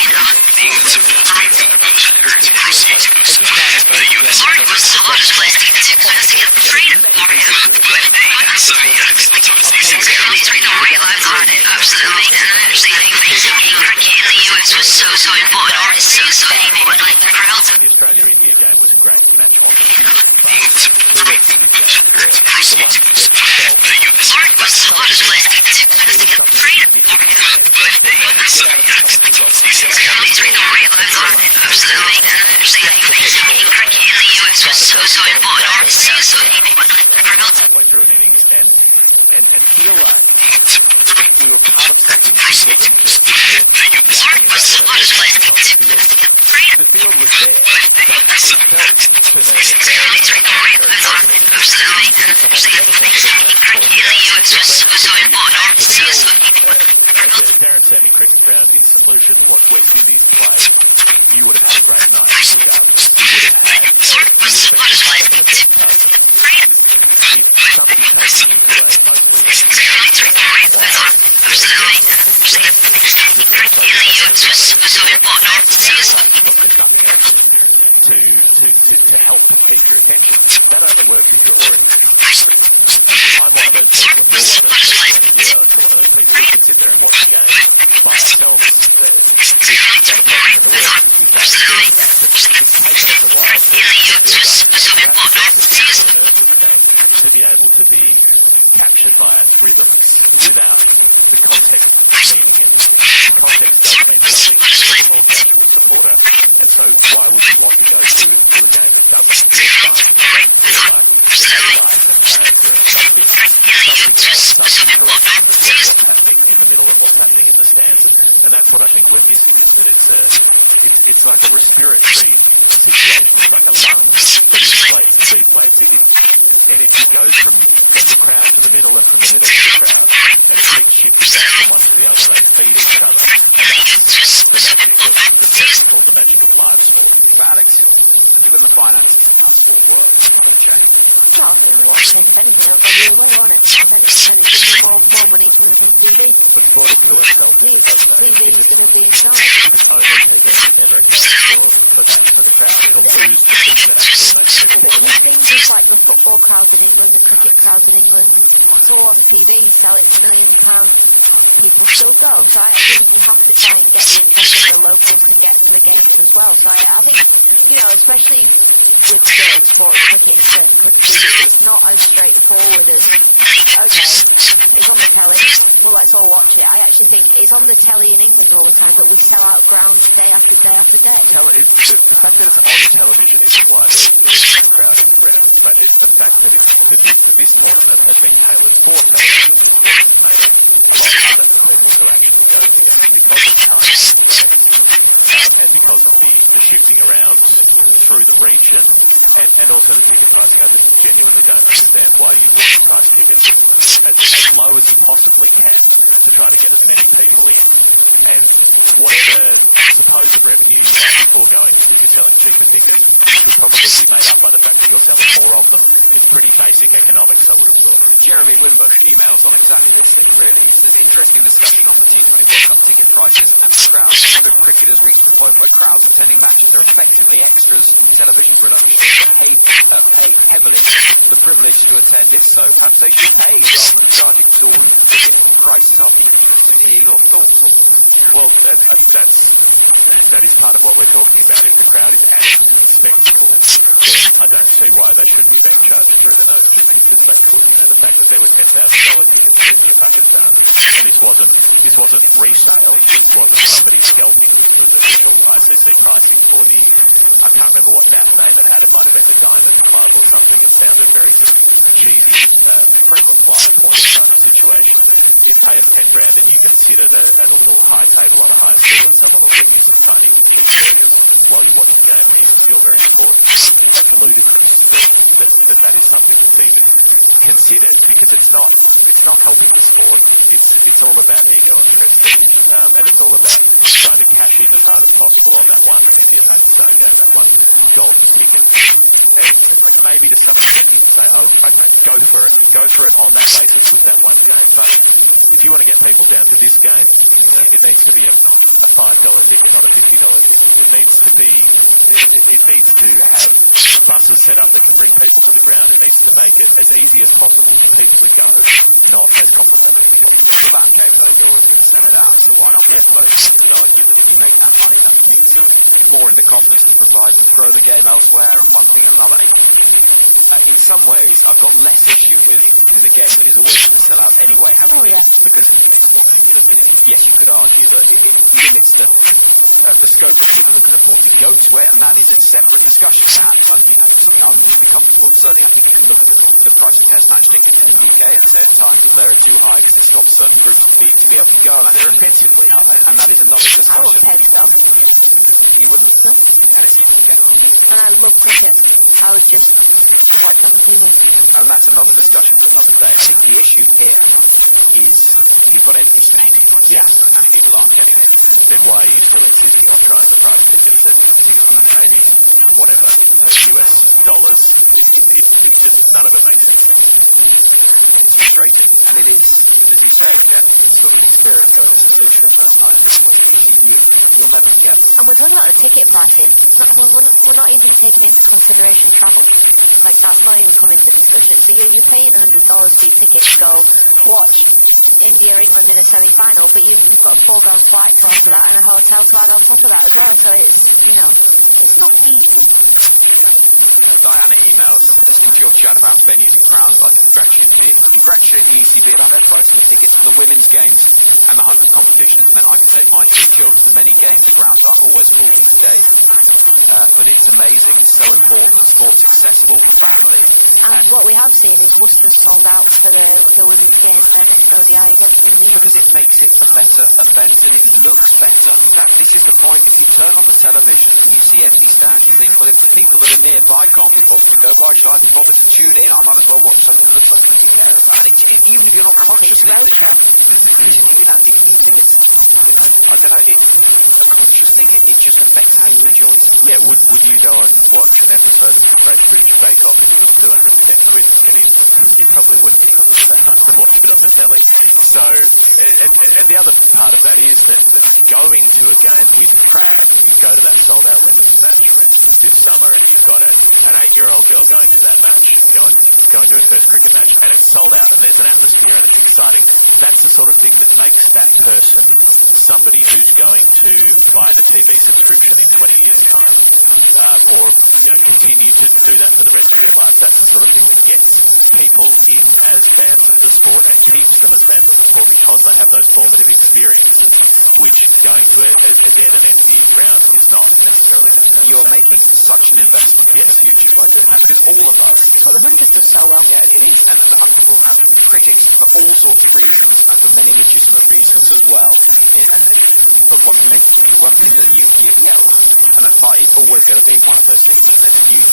You know, the England support's been good, metropolitan areas across the east coast of the US. Florida was the hardest place to get to because we had to get the train at 4 a.m. Well, indeed, and so sometimes these things can. It's been unreal. I've loved it, absolutely loved it, and I actually think getting cricket in the US was so important, or is so important, and the crowds out. The England support's been good, metropolitan areas across the east coast of the US. Florida was the hardest place to get to because we had to get the train at 4 a.m. Well, indeed, and so sometimes these things can. It's been unreal. I've loved it, absolutely loved it, and I actually think getting cricket in the US was so important, or is so important, and the crowds out. Florida was the hardest place to get to because we had to get the train at 4 a.m. It's been unreal. I've loved it, absolutely loved it, and I actually think getting cricket in the US was so important, or is so important, and the crowds out. Standing cricket ground is the most important West Indies players. You would have Florida was the hardest place to get to because we had to get the train at 4 a.m. It's been unreal. I've loved it, absolutely loved it, and I actually think getting cricket in the US was so important, or is so important. to help get your attention. That only works with your head. Florida was the hardest place to get to because we had to get the train at 4 a.m. In the US was so important, or is so important. To be able to be captured by the rhythm supporter. And so why would you want to go to a game of rugby what's happening in the stands? And that's what I think you're missing is it's like a respiratory situation. It's like a lungs that these places in. Everything goes from the crowd to the middle and from the middle to the crowd. And it's sort of switching back from one to the other and feeding each other. And that's the magic of it. That's the magical part of it. So Alex, you've been the finance. Well, from your place, anything will go really well, won't it? money to us on TV. Well, it's true. Who's going to do the side? The only thing that you ever ask for is that the league to be an explanation. But you see just like the football crowds in England, the cricket crowds in England, go on TV, sell it for £1 million, you still go. So I think you have to try and get the interest of the locals to get to the games as well. So I think, especially with certain sports, cricket to rugby, it's not as straightforward as, okay, it's on the telly, well let's all watch it. I actually think it's on the telly in England all the time, but we sell out grounds day after day after day. The fact that it's on television isn't why the crowds in the ground. But it's the fact that it's this tournament has been paying a report about it, getting paid because they're actually selling it most of the time. And because of the shifting around through the region, and also because of the fact that I genuinely don't understand why you wouldn't cut tickets as low as you possibly can to try to get as many people in. And whatever supposed revenue you might be foregoing because you're selling cheaper tickets will probably be made up by the fact that you're selling more of them. It's pretty basic economics, I would have thought. Jeremy Woodford emails on Saturday. There's interesting discussions for the World Cup ticket prices and the crowds. England cricket has reached a point where crowds attending matches are effectively extras in television production. They get paid heavily for the privilege to attend. If so, perhaps they should pay rather than charging exorbitant ticket prices. Obviously, this is illegal. Thoughts? Well, that is part of what we're talking about. If the crowds can be respectable, then I don't see why they should be being charged for respectable. The fact that there were $10,000 tickets sold to 100 grounds, and this wasn't retail. This was somebody selling full ICC passes for the. I can't remember what national that had a much better time than the time was not in this family. The frequent flyer points situation. You pay us $10,000 and you can sit at a little high table on a home team and someone will give you some money to watch the game and you can feel very important. Moving the management of the season considered because it's not helping the sport. It's all about ego and prestige, and it's all about trying to cash in as hard as possible on that one gold ticket. And maybe to some extent you say, oh, okay, go for it on that basis with that one game. But if you want to get people down to this game, it needs to be a $5 ticket, not a $50 ticket. It needs to have buses set up that can bring people to the ground. It needs to make it as easy as possible for people to go, not as complicated as possible. That came from the that's why not get the local media argument that you make that much money. It's more in the coffers to provide to grow the game elsewhere and one thing or another. In some ways, I've got less issue with a game that is always going to sell out anyway, haven't we? Because yes, you could argue that it limits the scope of competition, of course. It goes to it, and that is a separate discussion, perhaps uncomfortable, certainly if you look at the price of test match tickets in the UK at certain times, if they're too high to stop certain groups of people from being able to go, and They're offensively high. and that is another I discussion. won't pay to go, to be honest. You wouldn't? No. When I was little cricket, I would just watch it on TV. And that's another discussion for another day. The issue here is you've got 80 stadiums, Yeah. and people aren't paying anything. Then why are you still insisting on trying to charge tickets that pay whatever US dollars? None of it makes any sense. It's frustrating, and it is, as you say, it's very close to ludicrous sometimes. You'll never get. And we're talking about the ticket pricing. We're not even taking into consideration the fact that that's not even come into discussion. So you're paying $100 for your ticket to go watch India or England in a semi-final, but you've got a £4 flight cost for that and a hotel to add on top of that as well. So it's not easy. Diana emails, seems your chat about venues and crowds. I'd congratulate the ENG that they're pricing the tickets for the women's games and the home competitions. It meant I could take my 2 children to many games. Crowds aren't always full these days. But it's amazing how important sport's accessible. And what we have seen is Worcester sold out for the women's games. I haven't heard the Irish Open either. Because it makes it a better event. It looks better. This is the point. If you turn on the television and you see empty stands, you think, well, if the people that are nearby can't be bothered to go, why should I be bothered to tune in? I might as well watch something different. Even if you're not It's positive. racing. I don't know, it just affects how you enjoy it. Yeah, would you go and watch an Everton versus Brentford based on a 200 million ticket? You probably wouldn't because of what you see on the telly. So, and the other part of that is that going to a game with crowds, you go to that sold-out tennis match this summer, and you've got an 8-year-old girl going to that match, she's going to her first cricket match, and it's sold out, and there's an atmosphere starting. That's the sort of thing that makes that person somebody who's going to buy the TV subscription in 20 years' time, or continue to do that for the rest of their life. That's the sort of thing that gets people in as fans of the sport and keeps them as fans of the sport, because they have those formative experiences, which games where it's the dead end is not necessarily. You're making much more investment. Yes, you want to talk about because all of those. Well, the women's does so well here, really. Exactly. Well, cricket for all sorts of reasons, non-legitimacy as well. One thing that you and it's always going to be so cheap to compete.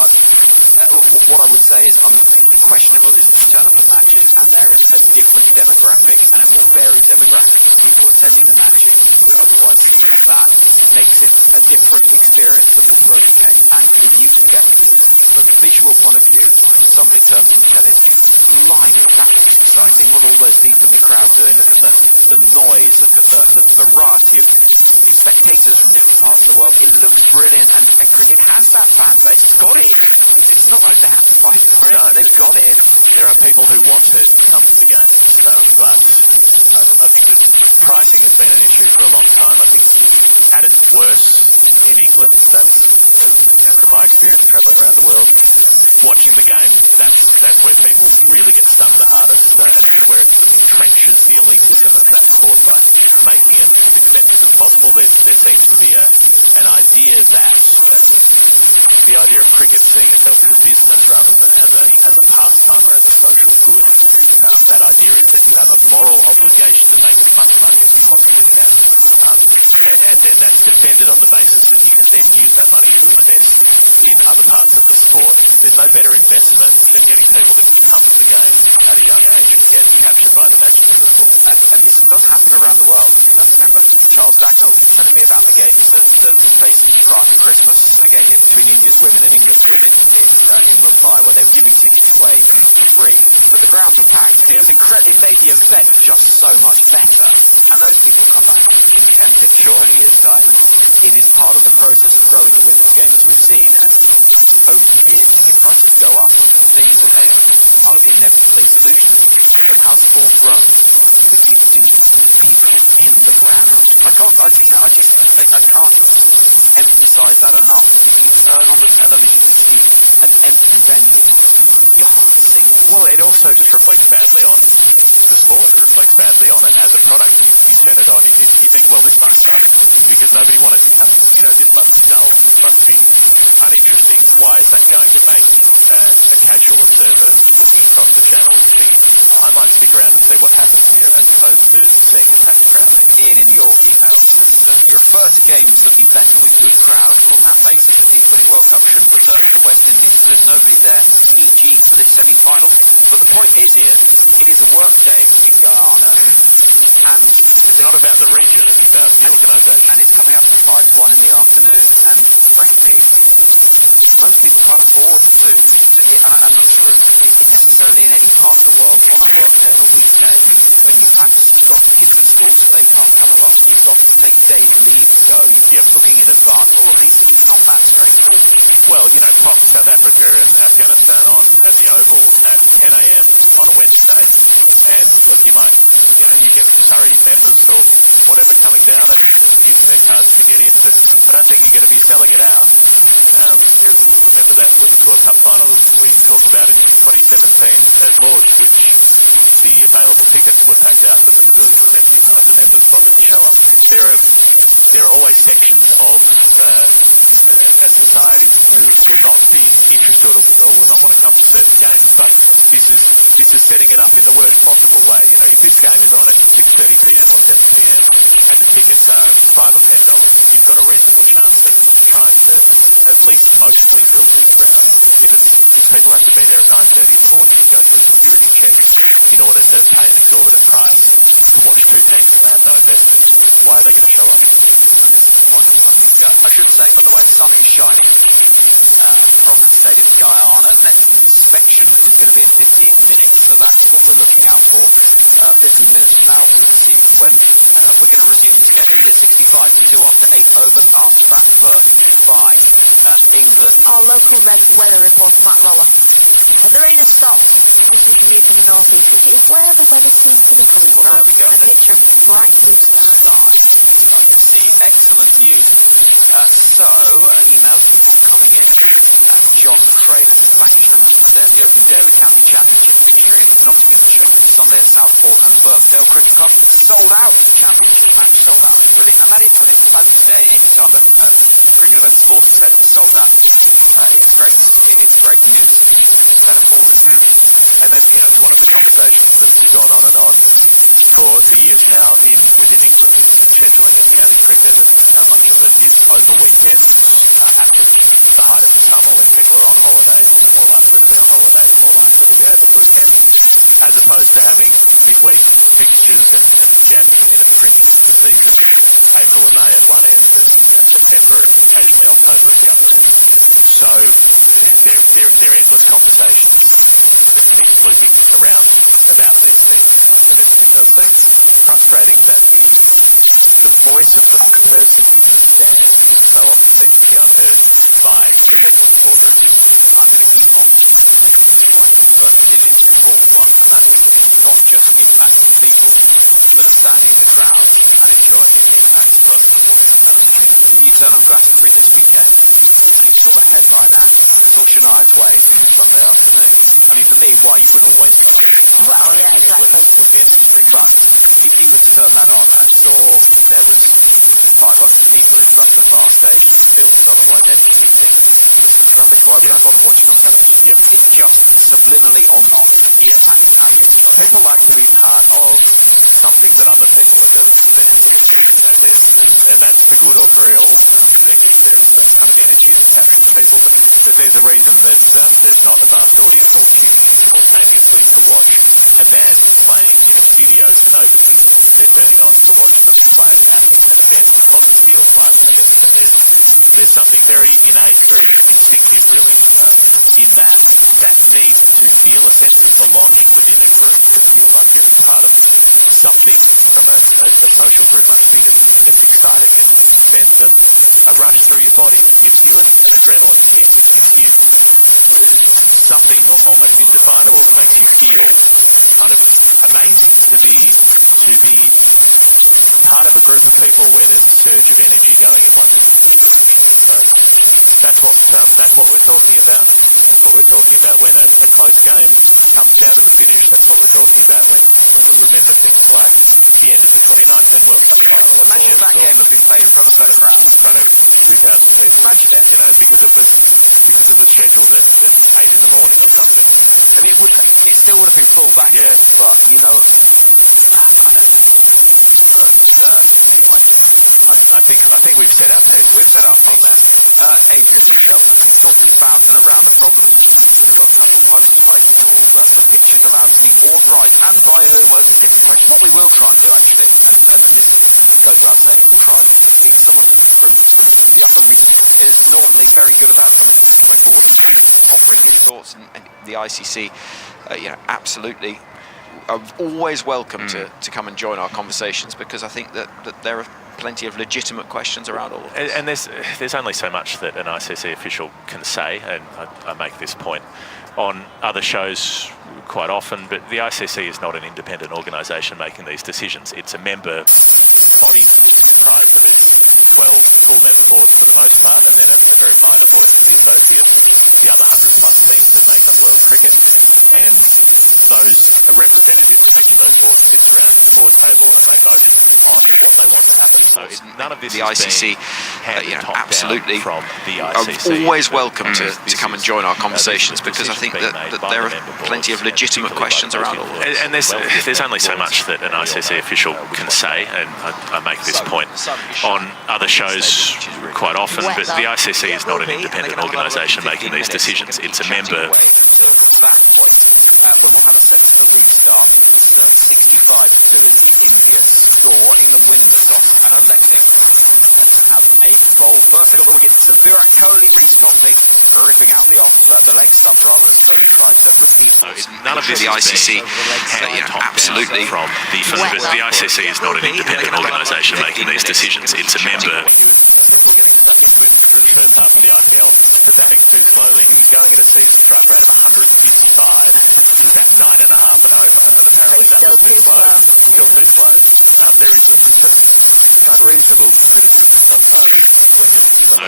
But what I would say is unquestionably the turn up of matches, and there is a different demographic and a varied demographic of people attending them than you have watched. That makes it a different experience looking for a game. And when you can get, from a visual point of view, somebody turns up tennis, you like that happening sometimes. And when all those people in the crowd doing that stuff, the noise and the variety of spectators from different parts of the world, it looks brilliant. And cricket has that fan base. It's got it. It's not like they haven't tried to get it. They've got it. There are people who watch it and come to the game. But the pricing of things for a long time, at its worst in England, from my experience travelling around the world, watching the games, that's where people really get stuck in the heart of the game, where it's the spatial, the elitism of that sport making it expensive and costful. There needs to be an idea that the idea of cricket being a social amusement rather than playing as a pastime or as a social good, that idea is just a moral obligation has to be imposed on the game. And that's defended on the basis that you can then use that money to invest in other parts of the sport. There's no better investment than getting people into the game and getting satisfied fans of it. And this does happen around the world. You've got child battles talking about games that they try. Okay, India's women in England in Mumbai, when they really think it's playing free, but the grounds are packed. They invest just so much better. And those the it is part of the process of growing the way the game will be. Those years will probably go up and things are inevitably losing as the sport grows. But people use the money in the ground. I can make that argument emphasize that enough. And condemn it. Well, it also just reflects badly on the sport. It reflects badly on it as a product. The argument you can make all the time because nobody wanted to have this large scale rugby uninteresting. Why are you going to go to the game? How are you going to enjoy the rest of the rugby game? I'd like to be ground zero as opposed to having being in Yorkshire. Your first games will be better with good crowds. What that makes it the T20 World Cup will be better with nobody there. Indeed, your semi-finals. The point is, it is a worse game if they are. And for no better reason. And it's probably 5-1 in the afternoon. And frankly, most people can't afford to. And I feel it's affecting people in every part of the world in varying ways. Unfortunately, to make the game move easier, putting the grass or even well, across South Africa and Afghanistan on the Oval at 10 a.m. on yesterday, and completely on so members could whatever coming down at more fans could get into it. I don't think you're going to be selling it out. When the next World Cup final will be talked about in 2017, nor should the male cricket sort of have that mystical there are always tensions involved who will not be interested in when it comes to certain games, but this is setting it up in the worst possible way. In this game, cricket is private members that are leaving England, but they've seen the most of it. This takes place in the World Cup where the important investment is being made in order to obtain equivalent rights to watch cricket privately again. At this stage, it's not something shocking. Obfuscated on a maximum spectrum in terms of thinking in the ability whether it was Matt Waller. During the stop, I keep thinking to myself, is Waller just overplaying for the field? Just flatly. Excellent news. So, John McClane in very heavy company. We're not even in the top 40 slot today because the pub's sold out. Very good. There you go. The US sports director sold out. It's great. It's great news. Amazing. Well done, Anora. For years now, he's been as opposed to having his wedding party to attend with his paper from him anything other than good news. So we'll get to the conversation as we find out about Australia. The voice of the you turn the graphic to yours and let's look at the headlines. Unfortunately, well, it's me why you win the race. Well, yeah, exactly. But if we were to turn that around for, let's say, 500 people across Australia, normally on these people like to be part of something rather than then that's good or real. To tell you the reason is why it is not about there's something very innate in that need to feel a belonging part of something appropriate then rather than your body moving to your real something almost divine or something amazing to be part of a group of people where there's spiritual energy going on. That's what we're talking about. We're talking about the post-game uncensored finish. That's what we're talking about when you come into the venue. He's made it from Sandra. If we were to talk back, I think we've said our piece. We've said our feedback. Engine stuff. What you start from around the top of the most places do it well. But I think all drive and drive all over it. What we will try and do, I think, so far from is normally very good about Thoughts and the ICC, absolutely are always welcome to come and join our conversations, because I think that there are plenty of legitimate questions around all of this. And there's only so much that an ICC official can say, and I make this point on other shows quite often, but the ICC is not an independent organisation making these decisions. It's a member none of this the ICC, absolutely from the ICC, are always welcome to come and join our conversations, because I think that there are plenty of legitimate questions around all of this. And there's only so much that an ICC official can say, and I make this point on other shows quite often, but the ICC is not an independent organisation making these decisions. It's a member. None of this the ICC, absolutely from the ICC is not an independent organisation making these decisions. It's a member. going at 40 flat, that's 155. He won 9.5 straight over there. But he's still too slow. Still too slow. Very difficult. Unreasonably difficult.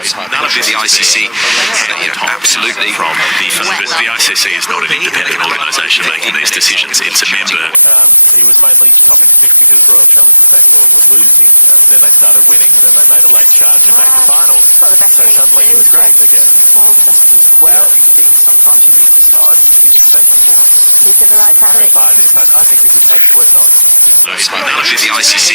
None of the ICC, absolutely from the ICC is not an independent organisation making these decisions. It's a member. He was mainly punished his paperwork for reasons when they started winning and then they played the game. Well, so that's the thing. There is lots of calls for him to Well, I'm convinced he lied. you think right cabinet. But it had nothing to do with paperwork. None of the ICC,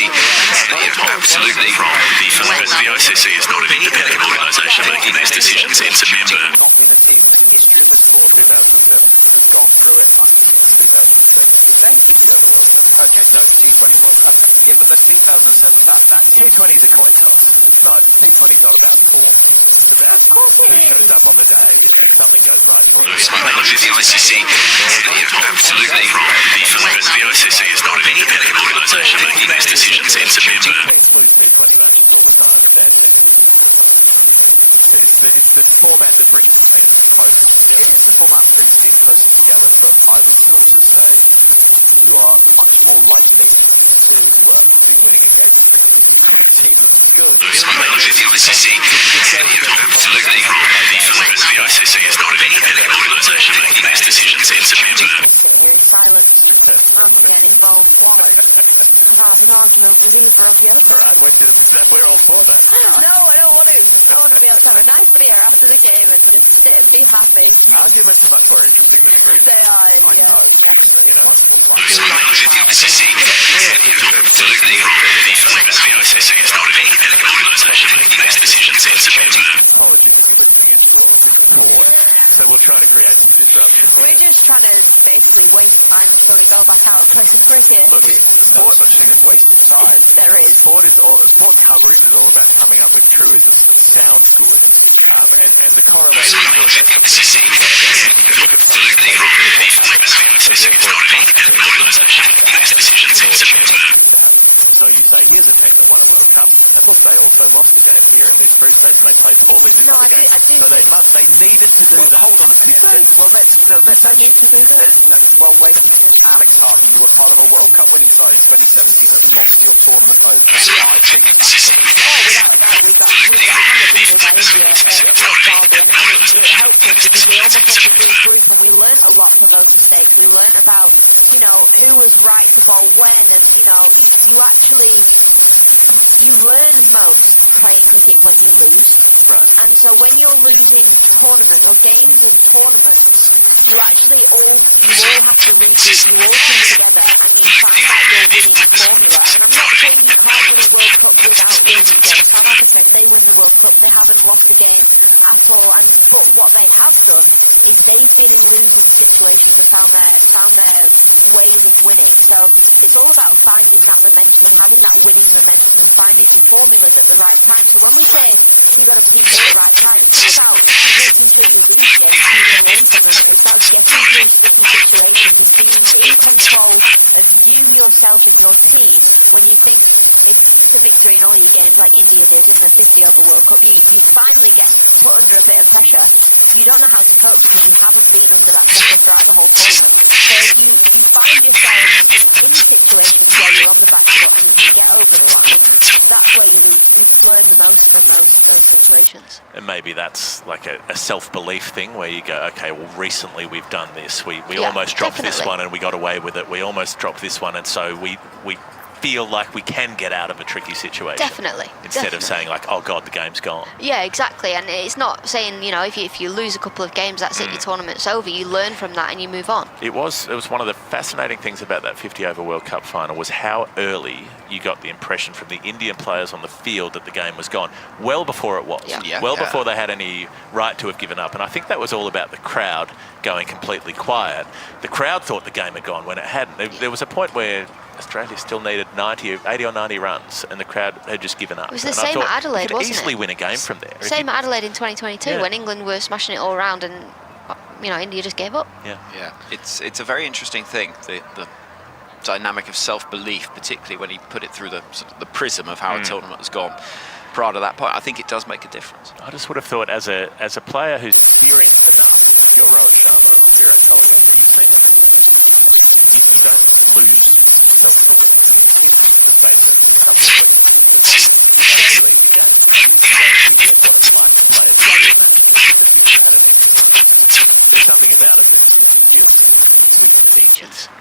absolutely from the ICC is not an independent organisation making these decisions. It's a member. Nothing in the report that has been said of their conversation. Yeah, but he hasn't done that. T20 didn't want him. That's not. T20's not going to talk about Of course it putting is. stuff on the game. Nothing goes back to the None of the ICC, absolutely from the ICC is not an independent organisation making these decisions. It's a member. T20's been put on that. Nothing said. There's four messages in there. The one thing that is for sure, I would put to the game, if you are almost getting to the end, he's The ICC, absolutely from the ICC is not an independent organisation making these decisions. It's a member. Violence, it sounds get involved, why? Can't an argument to who's not yes. we're on tour though. No, I don't want to. I don't want to be outside. Nice here. I have to look at him and just sit and be happy. Arguments are what it is. They are, yeah. The ICC, absolutely from the ICC is not an independent organisation making these decisions. It's a member. Oh, you come with me and scream. So we're going to have to have a conservative. We're just trying to basically work it back to what the how Test cricket. What you do won't decide. There is. What coverage is all about coming up with trivial, down-to-earth, and you can't go with The ICC, absolutely from the ICC is not an independent organisation making these decisions. It's a member. So if they wouldn't take the One World Cup, of course they don't take off the game because of restrictions. They take them all the No, I do. So they needed to do that. Hold on a minute. Well, There's no need to do that. well, wait a minute. You were part of a World Cup when you played 2017. Your form was posted. Oh, without a doubt. We've got hammered people by India at Gardens, and it helped us because we almost had to regroup and we weren't a lot of open stage. We weren't about, it was right to go when and, you actually, you learn most playing cricket when you lose. And so when you're losing tournaments or games in tournaments, you actually you all have to regroup, you all come together and then you find out your winning formula. And I'm not saying you can't win a World Cup without losing games. South Africa, if they win the World Cup, they haven't lost a game at all. But what they have done is they've been in losing situations and found their ways of winning. So it's all about finding that momentum, having that winning momentum, finding the formulas at the right time. So when we say you don't keep it at the right time, it's not about what you think you need to. You can learn from it, but it's about getting to a certain situation and being in control of you yourself and your team when you think something's going on. You're saying like India did in the 50 over World Cup. You finally get put under a bit of pressure and you don't know how to cope because you haven't been learning what happened throughout the whole tournament. So if you find yourself in situations where you're on the back foot and you get over the line, that's where you learn the most from those situations. And maybe that's like a self-belief thing where you go, okay, well, recently we've done this. We almost dropped this one and we got away with it. We almost dropped this one, and so we feel like we can get out of a tricky situation. Definitely. Instead of saying like, oh God, the game's gone. Yeah, exactly. And it's not saying, if you lose a couple of games, that's it, your tournament's over. You learn from that and you move on. It was one of the fascinating things about that 50 over World Cup final was how early you got the impression from the Indian players on the field that the game was gone, well before it was. Yeah. Before they had any right to have given up. And I think that was all about the crowd going completely quiet. The crowd thought the game had gone when it hadn't. There was a point where Australia still needed 80 or 90 runs, and the crowd had just given up. It was the same at Adelaide, wasn't it? You could easily win a game from there. Same at Adelaide in 2022 when England were smashing it all around and, India just gave up. Yeah, it's a very interesting thing, the dynamic of self-belief, particularly when you put it through the prism of how a tournament has gone prior to that point. I think it does make a difference. I just would have thought as a player who's experienced enough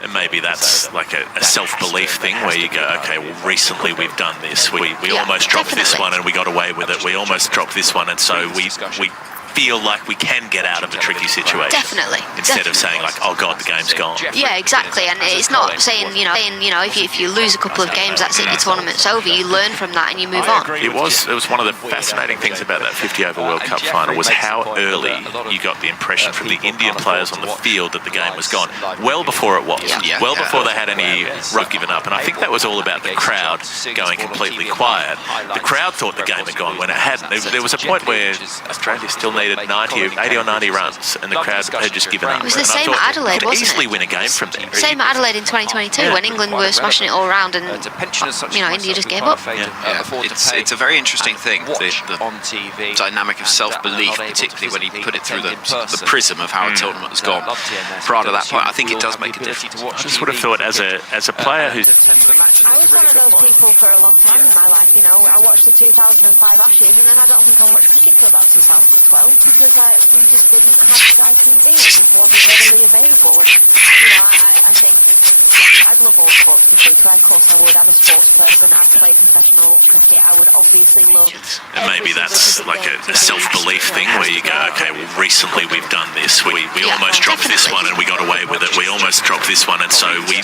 And maybe that's like a self-belief thing where you go, okay, well, recently we've done this. We almost dropped this one and we got away with it. We almost dropped this one, and so we feel like we can get out of a tricky situation. Definitely. Instead of saying like, oh God, the game's gone. Yeah, exactly. And it's not saying, if you lose a couple of games, that's it, your tournament's over. You learn from that and you move on. It was one of the fascinating things about that 50 over World Cup final was how early you got the impression from the Indian players on the field that the game was gone. Well before it was. Yeah. Well before they had any rub given up. And I think that was all about the crowd going completely quiet. The crowd thought the game had gone when it hadn't. There was a point where Australia still needed 80 or 90 runs and the crowd had just given up. It was the same at Adelaide, could wasn't easily it? win a game from there. Same at Adelaide in 2022 when England were smashing it all around and, India just gave up. It's a very interesting thing, the dynamic of self-belief, particularly when you put it through the prism of how a tournament has gone. Prior to that point, I think it does make a difference. I just would have thought as a player who's... I was one of those people for a long time in my life, I watched the 2005 Ashes and then I don't think I watched cricket till about 2012 because I just didn't have the ITV. It just wasn't readily available. And, I'd love all sports to be fair. Of course I would. I'm a sports person. I've played professional cricket. I would obviously love... And maybe that's like a self-belief thing where you go, okay, well, recently we've done this. We almost dropped this one and we got away with it. We almost dropped this one, and so we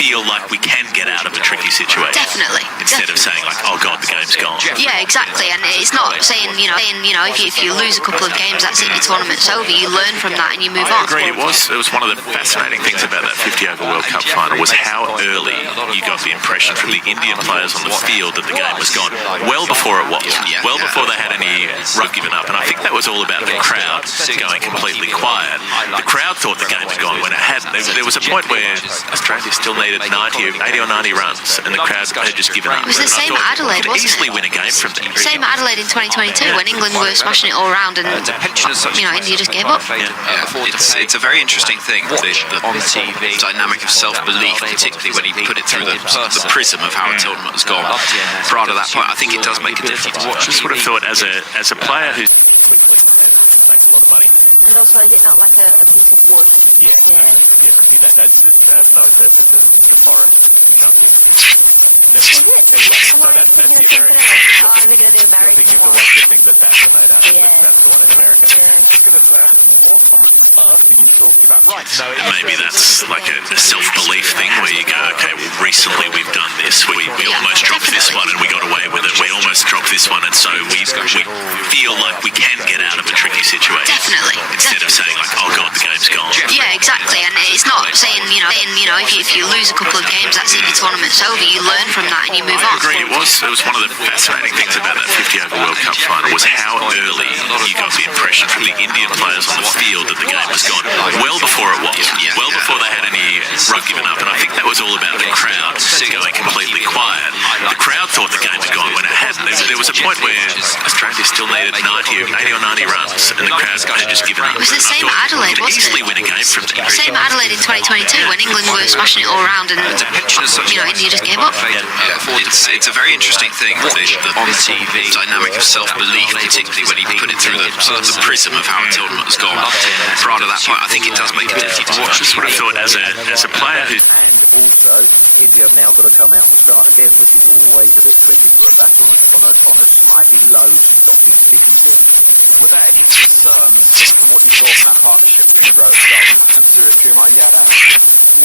feel like we can get out of a tricky situation. Definitely. Instead of saying like, oh God, the game's gone. Yeah, exactly. And it's not saying, if you lose a couple of games, that's it, your tournament's over. You learn from that and you move on. I agree. It was one of the fascinating things about that 50 over World Cup final was how early you got the impression from the Indian players on the field that the game was gone. Well before it was. Well before they had any rub given up. And I think that was all about the crowd going completely quiet. The crowd thought the game had gone when it hadn't. There was a point where Australia still needed 80 or 90 runs and the crowd had just given up. It was the same at Adelaide, wasn't easily it? win a game from there. Same at Adelaide in 2022 when England were smashing it all around and, India just gave up. It's a very interesting thing, the dynamic of self-belief, particularly when you put it through the prism of how a tournament has gone. Prior to that point, I think it does make a difference. I just would have thought as a player who's... makes a lot of money. And also, is it not like a piece of wood? Yeah. That's it. No, it's Oh, we do the American one. things that Thatcher made up. And maybe that's like a self-belief thing where you go, okay, well, recently we've done this. We almost dropped this one and we got away with it. We almost dropped this one, and so we feel like we can get out of a tricky situation. Definitely. Instead of saying like, oh God, the game's gone. Yeah, exactly. And it's not saying, if you lose a couple of games, that's it, your tournament's over. You learn from that and you move on. I agree. It was one of the fascinating things about that 50 over World Cup final was how early you got the impression from the Indian players on the field that the game was gone. Well before it was. Well before they had any rub given up. And I think that was all about the crowd going completely quiet. The crowd thought the game had gone when it hadn't. There was a point where Australia still needed 80 or 90 runs and the crowd had just given up. It was the same at Adelaide, wasn't easily it? win a game from there. Same at Adelaide in 2022 when England were smashing it all around and, India just gave up. It's a very interesting thing, the dynamic of self-belief, particularly when you put it through the prism of how a tournament has gone. Prior to that point, I think it does make a difference. I just would have thought as a player who's... Also, I've now got to come in and start again, which is always a bit tricky at that point. I did loads of what you saw from that partnership from the start with the two of them, I'm now out.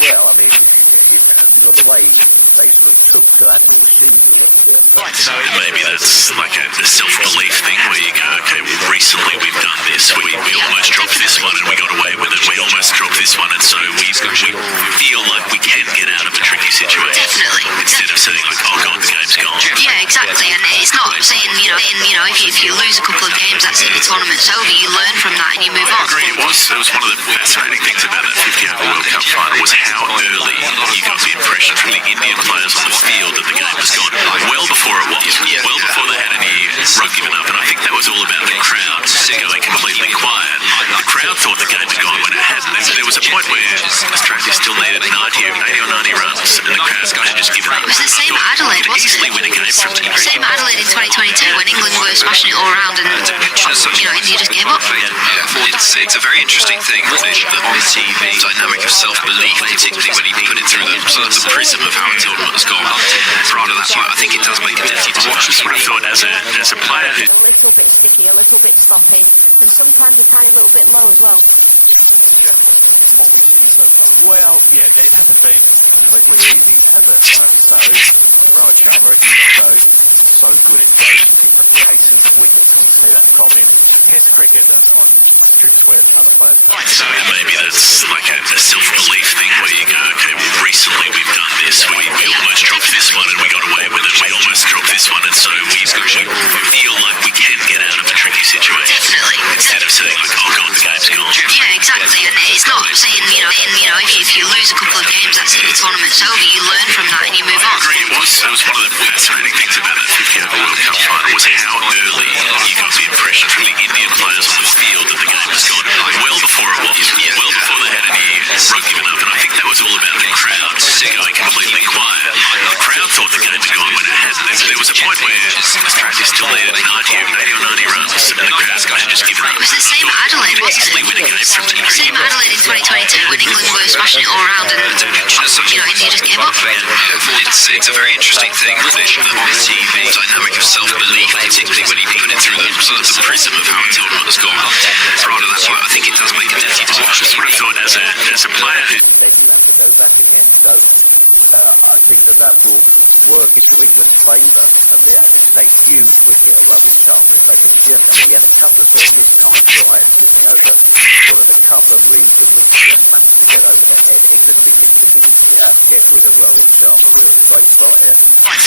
Yeah, I think because the way to actually compete against it. And maybe that's like a self-belief thing where you go, okay, well, recently we've done this. We almost dropped this one and we got away with it. We almost dropped this one, and so we feel like we can get out of a tricky situation. Definitely. Instead of saying like, oh God, the game's gone. Yeah, exactly. And it's not saying, if you lose a couple of games, that's it, your tournament's over. You learn from that and you move on. I agree. It was one of the fascinating things about that 50 over World Cup final was how early you got the impression from the Indian players on the field that the game was gone. Well before it was. Well before they had any rub given up. And I think that was all about the crowd going completely quiet. The crowd thought the game had gone when it hadn't. There was a point where Australia still needed 80 or 90 runs and the crowd had just given up. It was the same at Adelaide, wasn't easily it? win a game from there. Same at Adelaide in 2022 2022 when England were smashing it all around and, India just gave up. It's a very interesting thing on TV, dynamic of self-belief, particularly when you put it through the prism of how a tournament has gone. Prior to that point, I think it does make it difficult to watch. That's what I thought as a player who's... A little bit tricky, a little bit choppy, and sometimes you kind of need a bit more as well. Well, yes, absolutely. So maybe that's like a self-belief thing where you go, okay, well, recently we've done this, we almost dropped this one and we got away with it, we almost dropped this one, and so we feel like we can get out of a tricky situation. Definitely. Instead of saying, like, oh god, the game's gone. Yeah, exactly. And it's not saying, if you lose a couple of games, that's it, the tournament's over. You learn from that and you move on. I agree. It was one of the fascinating things about that 50 over World Cup final was how early you got the impression from the Indian players on the field that the game was gone. Well before it was. Well before they had any rug given up. And I think that was all about the crowd going completely quiet. The crowd thought the game had gone when it hadn't. There was a point where Australia still needed 80 or 90 runs and the crowd's kind of just given up. It was the same at Adelaide, wasn't it? Same at Adelaide in 2022 when England were smashing it all around and, India just gave up. It's a very interesting thing on TV, dynamic of self-belief, particularly when you put it through the prism of how a tournament has gone. Prior to that point, I think it does make it difficult to watch. That's what I thought as a player who's... I think that will work in India's favour. A huge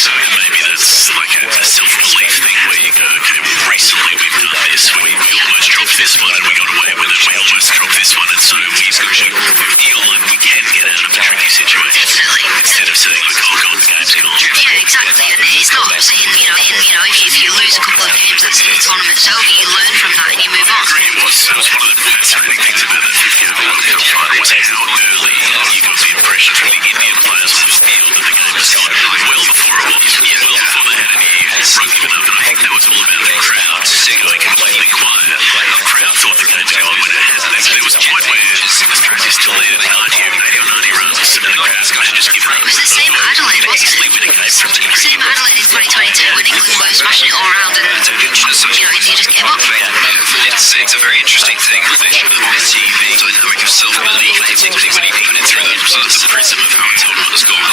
So maybe that's like a self-belief thing where you go, okay, well, recently we've done this, we almost dropped this one and we got away with it, we almost dropped this one, and so we feel like we can get out of a tricky situation. Definitely. Instead of saying, like, oh god, the game's gone. Yeah, exactly. And it's not saying, if you lose a couple of games, that's it, the tournament's over. You learn from that and you move on. I agree. It was one of the fascinating things about that 50 over World Cup final was how early you got the impression from the Indian players on the field that the game was gone. Well before it was. Well before they had any rug given up, and I think that was all about the crowd going completely quiet. The crowd thought the game was gone when it hadn't. There was a point where Australia still needed 80 or 90 runs and the crowd's kind of just given up. It was the same at Adelaide, wasn't it? Same at Adelaide in 2022 when England were smashing it all around and, India just gave up. It's a very interesting thing on TV, dynamic of self-belief, particularly when you put it through the prism of how a tournament has gone.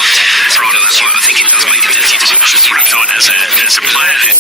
Prior to that point, I think it does make it difficult to watch. That's what I thought as a player who...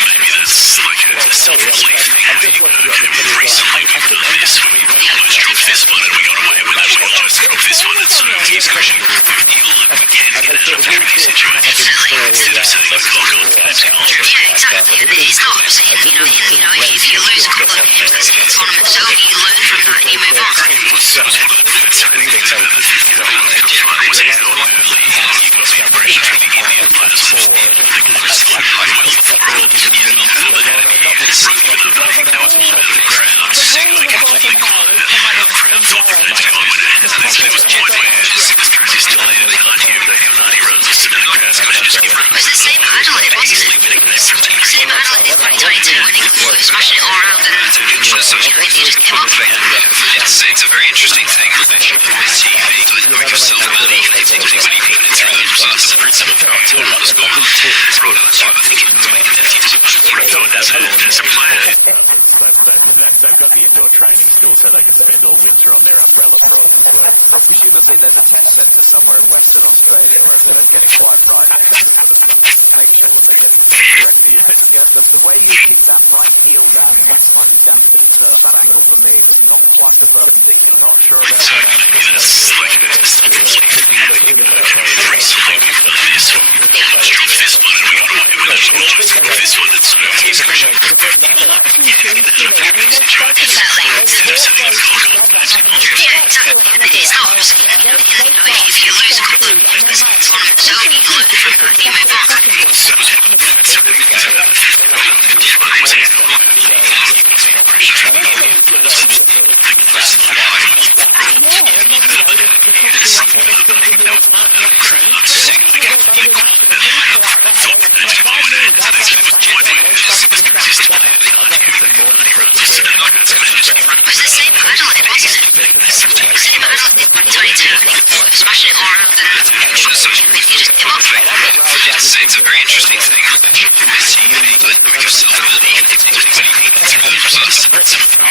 Maybe that's like a self-belief thing where you go, okay, well, recently we've done this, we almost dropped this one and we got away with it, we almost dropped this one, and so we feel like we can get out of a tricky situation. Instead of saying, like, oh god, the game's gone. Yeah, exactly. And it's not saying, if you lose a couple of games, that's it, the tournament's over. You learn from that and you move on. It was one of the fascinating things about that 50 over World Cup final was how early you got the impression from the Indian players on the field that the game was gone. Well before it was. Well before they had any rug given up, and I think that was all about the crowd going completely quiet. The crowd thought the game was gone when it hadn't. There was a point where Australia still needed 90 runs and the crowd's kind of just given up. It was the same at Adelaide, wasn't it? Same at Adelaide in 2022 when England were smashing it all around and, India just gave up. It's a very interesting thing on TV, dynamic of self-belief, particularly when you put it through the prism of how a tournament has gone. Prior to that point, I think it does make it difficult to watch. That's what I thought as a player. They've got the indoor training still, so they can spend all winter on their own. It's easy that someone in Australia got quite right. The way you keep that much speed up against these less favourable nations, not the one who doesn't think you're not sure about that. Maybe that's like a self-belief thing where you go, okay, well, recently we've done this, we almost dropped this one and we got away with it, we almost dropped this one, and so we feel like we can get out of a tricky situation. Exactly. Instead of saying, oh god, the game's gone. Yeah, exactly. And it's not saying, if you lose a couple of games, that's it, the tournament's rushing all around the pitch, and you just give up. It's a very interesting thing with the TV, but you saw the It's a very interesting thing with the TV, but you saw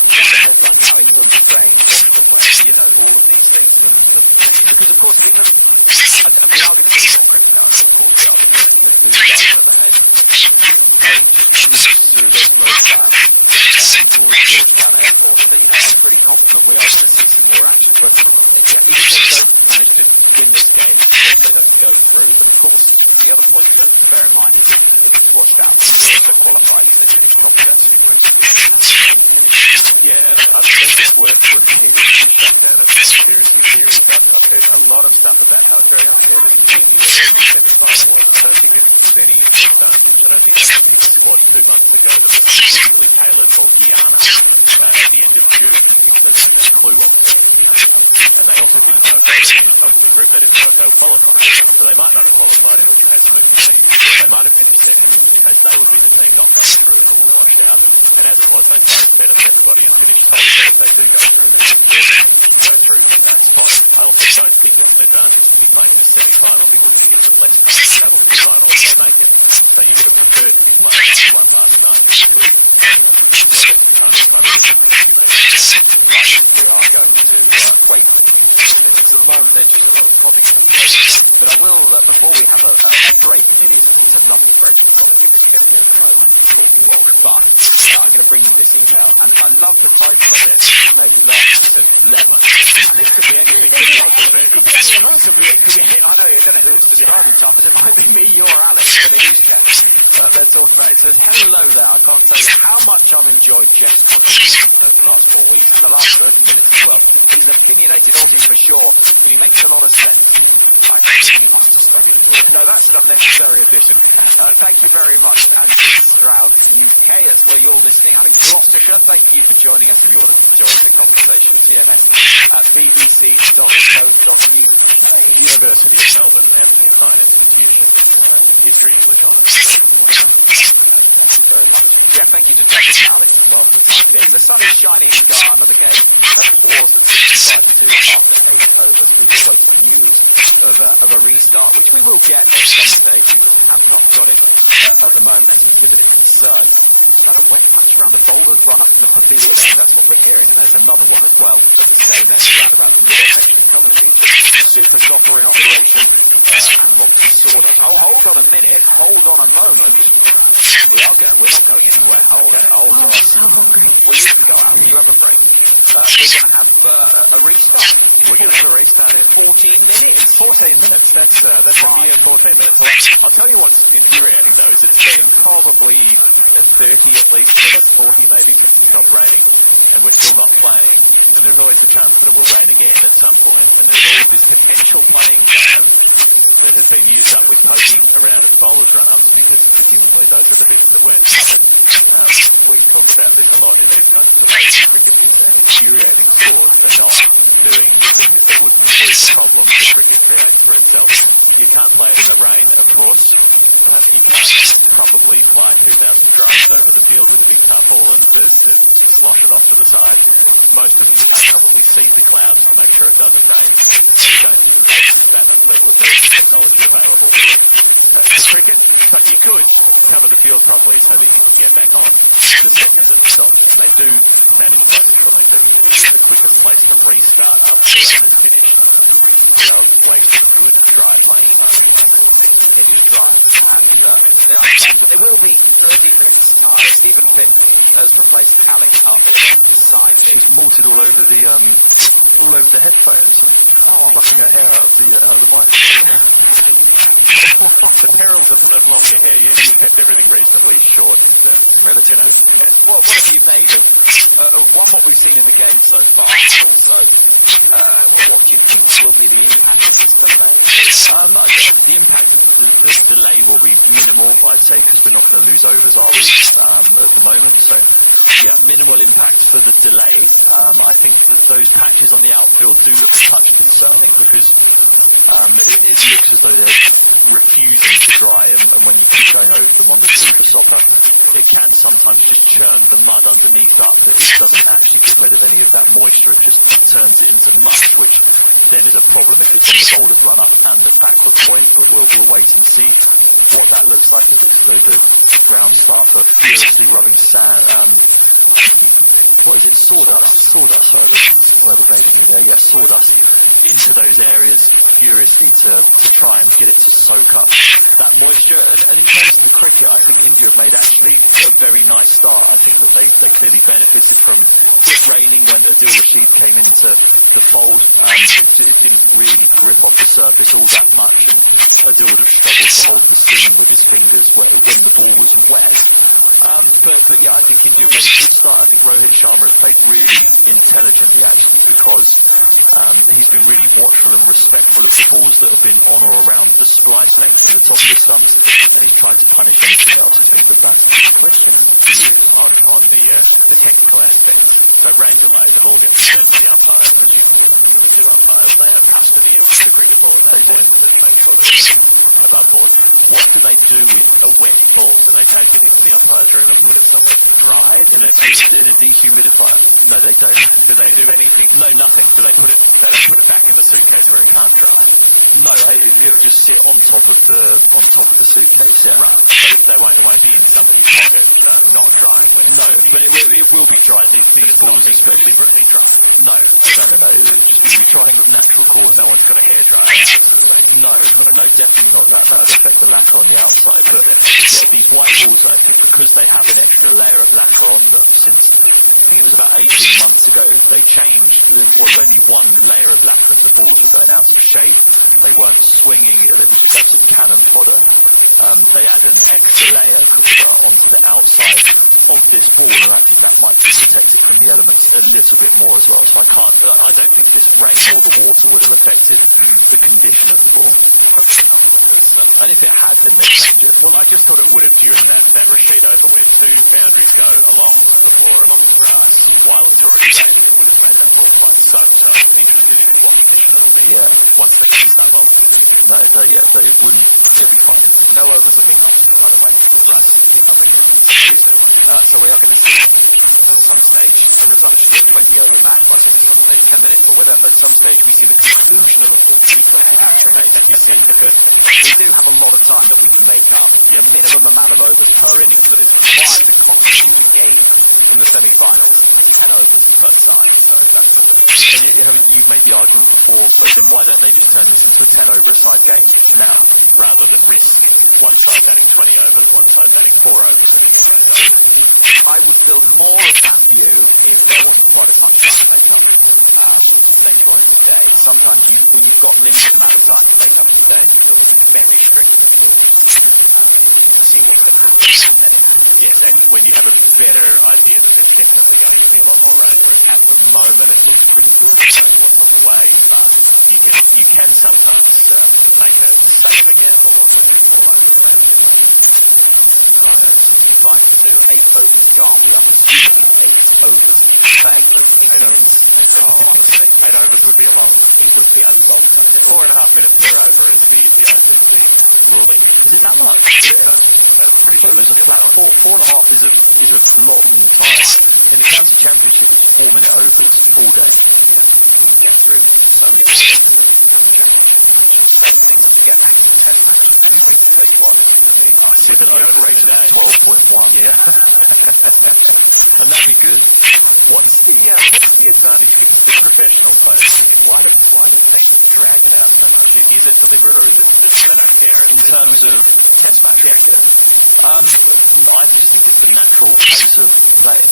Anybody saying they want to play, 14 minutes in the open, because of course, the argument is that really does do those loads back to a good power or good confident load or we don't win this game, let's go. So of course the other point to bear in mind is what Downs also qualified to achieve probably. Yeah, I think we're thinking there's a lot of stuff about that that I'm sure that you're going to be able to decide for. Firstly, this puts us in I don't think that's got too much to go with. The tale of both the Americans and the industry clueless. And they also didn't know that the cricket is no qualifier, so they might not have qualified or they might have been selected as they were originally on there. So they would have won out. As it was, they said everybody on the British holiday, they knew that through policy. I also don't think that they've done a fucking the best time in the history of that was the final was for the moment they're still on the but I will, before we have a break, and it is a lucky break, I'm going to give this game but I'm going to bring you this email, and I love the title of it. Left to Clever. And this could be anything. This could be any, I know it could be, I know you're going to, your heart will jump, and it might be me, you're Alex, but it is Jeff. They're talking about, the hello there, I can't tell you how much I've enjoyed Jeff from the last 4 weeks, and the last 30 minutes as well. He's an opinionated audience for sure. He makes a lot of sense. I agree with him. No, that's an unnecessary addition. Thank you very much, Anthony Stroud from UK, where you're listening from Gloucestershire. Thank you for joining us and joining the conversation here at bbc.co.uk and at University of Melbourne. Please read all the Thank you very much. Yeah, thank you to Alex as well. Yeah, the sun is shining in Ghana again. That's important to decide to do after the Open. We just hope of a restart, which we will get at some stage. At the moment, so, round the bowlers run up in the pavilion, and that's what we're hearing. And there's another one as well, saying that around about mid-off. Super chopper in operation. Oh, hold on a minute. Hold on a moment. We are going to win it, coach. Hold on. Well, you haven't got nothing, you have a break. We're going to have a restart. We're going to have a restart in 14 minutes. 14 minutes. That's only 14 minutes away. I'll tell you what, it's really though. It's been probably 30 at least minutes, 40 maybe. Stop raining, and we're still not playing. And there's always a chance that it will rain again at some point. And there's always this potential playing time that has been used up with poking around the bowlers run up, and they know that it's the wet patch. We've got that with a lot of these kinds of things. It's really good. They're not doing things that would cause problems for cricket around the British Open. You can't play it in the rain, of course. You can't probably fly 2,000 runs over the field with a big tarpaulin to block it off to the side. Most of you can't probably see the cloud for a judge game. So you don't have that reverse technology available for cricket. But you could cover the field properly so that you can get back on the second of the stop. So do now decide if you want to do it. If you can play some restart after that. Play with dry playing time. But it will be even picked as the fake Alex Harper side is mortared all over the headphones. Brushing her hair out the mic. The perils of longer hair. You need to keep everything reasonably short and relatively. What have you made of what we've seen in the game so far? Will be the impact the delay will be minimal. I take it we're not going to lose overs, are we, at the moment? But yeah, minimal impact for the delay. I think those patches on the outfield do look quite concerning because it looks as though they're refusing to dry, and when you keep going over them on the super stopper, it can sometimes just churn the mud underneath up, and it doesn't actually get rid of any of that moisture. It just turns it into mud, which then is a problem if it's on the bowler's run up and the backward point. But we'll wait and see what that looks like with the ground staff are furiously rubbing what is it, sawdust, is where the goes in, yeah, sawdust into those areas furiously to try and get it to soak up that moisture. And in terms of the cricket, I think India have made actually a very nice start. I think that they clearly benefited from it raining when Azir Rashid came into the fold. It didn't really grip on the surface all that much, and Azir would have struggled to hold the seam with his fingers when the ball was wet. But yeah, I think India have made a good start. I think Rohit Sharma has played really intelligent games because he's been really watchful and respectful of the balls that have been on or around the strike rate from the top of the stump. He hasn't tried to punish anything else. It's been good batting. Let's look at the field on the technical aspect. So Randy White, normally the umpire, the two umpires, they have to be extremely authoritative to control the blackboard. What do they do with a wet ball at the Indian side? Do they pick them up in a dehumidifier? No, they don't. Do they anything? No, nothing. So they put it back in the suitcase very calmly. No, you just sit on top of the suitcase, sit up. So they won't be absolutely not get not dry. No, but it will be dry. There's plenty of balls that you can pick up. No. You try it with natural cord. No one's going to hit it like that. No, definitely not that. That would affect the lacquer on the outside. But yeah, these white balls, because they have an extra layer of lacquer on them since about 18 months ago, they changed. There was only one layer of lacquer and the balls were going out to the shading. They weren't swinging in such a cannon fodder. They added an extra layer onto the outside of this ball, and I think that might have protected some of the elements a little bit more as well. I don't think this rain or the water would have affected the condition of the ball. And if it had, then they'd change it. Well, I just thought it would have during that Rashid over with along with Wild Tour of the day. Yeah, one thing back on. No, so yeah, so it wouldn't be completely fine. No overspin, by the way, for the black. So we are going to see it was like this, but yeah, the back one. And then but at some stage we can see too humidity. We do have a lot of time that we can make up. A minimum amount of overs per innings that is required for possible to get in the 75s overs per start. And you've made the argument before, so then why don't they just turn this into a 10 over a side game now, rather than the one side batting 20 overs, one side batting 4 overs? I would feel more of that view if there wasn't such much sunshine. Sometimes when you've got limited amount of sun, very strict measures. Yeah, and when you have a better idea of the weekends, when you feel like at the moment it's a pretty good way, you can tell it's not going to be a great fine. The 8 over start, you know, 8 over start. An over would be enough. It would be enough. 4.5 minutes for an over is the over. Is that much? Yeah. Completely missed that. 4.5 is a lot in time. In terms of championship, 4 minute overs is 4 days. I shouldn't have overrated it at 12.1 here. That's actually good. What's the fairly composed? Rather dangerous crowd there. Listen, the Briller is I don't care. But in terms of no, I just think it's the natural pace of playing.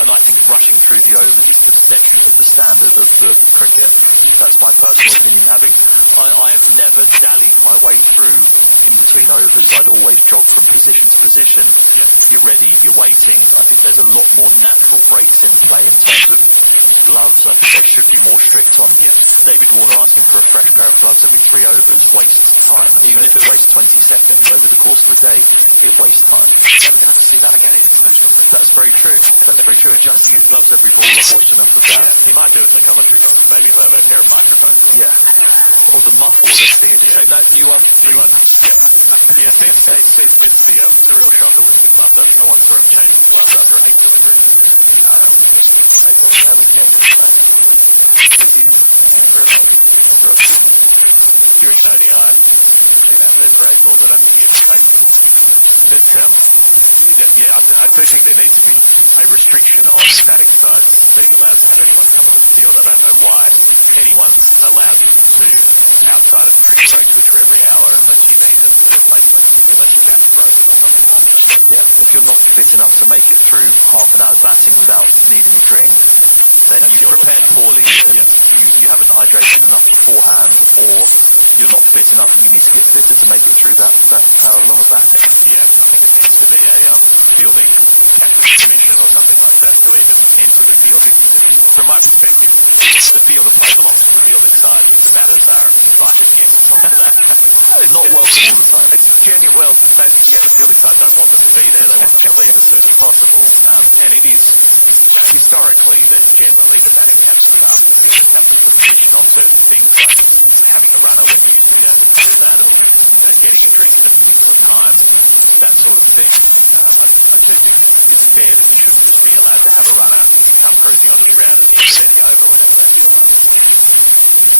And I think rushing through the overs is setting the standard of cricket. That's my personal opinion. I have never dashed my way through Indian overs. I've always told them position to position. You're ready, you're waiting. I think there's a lot more natural breaks in the play in the overs. Gloves, I think they should be more strict on. Maybe Warner asking for a fresh pair of gloves every 3 overs, but you know, that those 20% ends over the course of the day is way too much. That's very true. That's very true. Checking his gloves every ball. I've watched him do that. He might go to a therapist, maybe. I don't know. Yeah. Or the muffle, isn't he? No, he won't. He won't. Please just say yes to this. I want to break officially an interview and restriction on staying hope those are enough quarters, Tommy, or you're not big enough and you need to be bigger to make it through that North Atlantic fjord. From my perspective, the field of Python stands welcome all the time. That is not welcome all the time. Well, depending, yes, it is. I'm not going to say it's never been possible. And it is historically, again, if you look at it now, certain things like having ground defeaters and history, that sort of thing. I think it's fairly easy to do that just around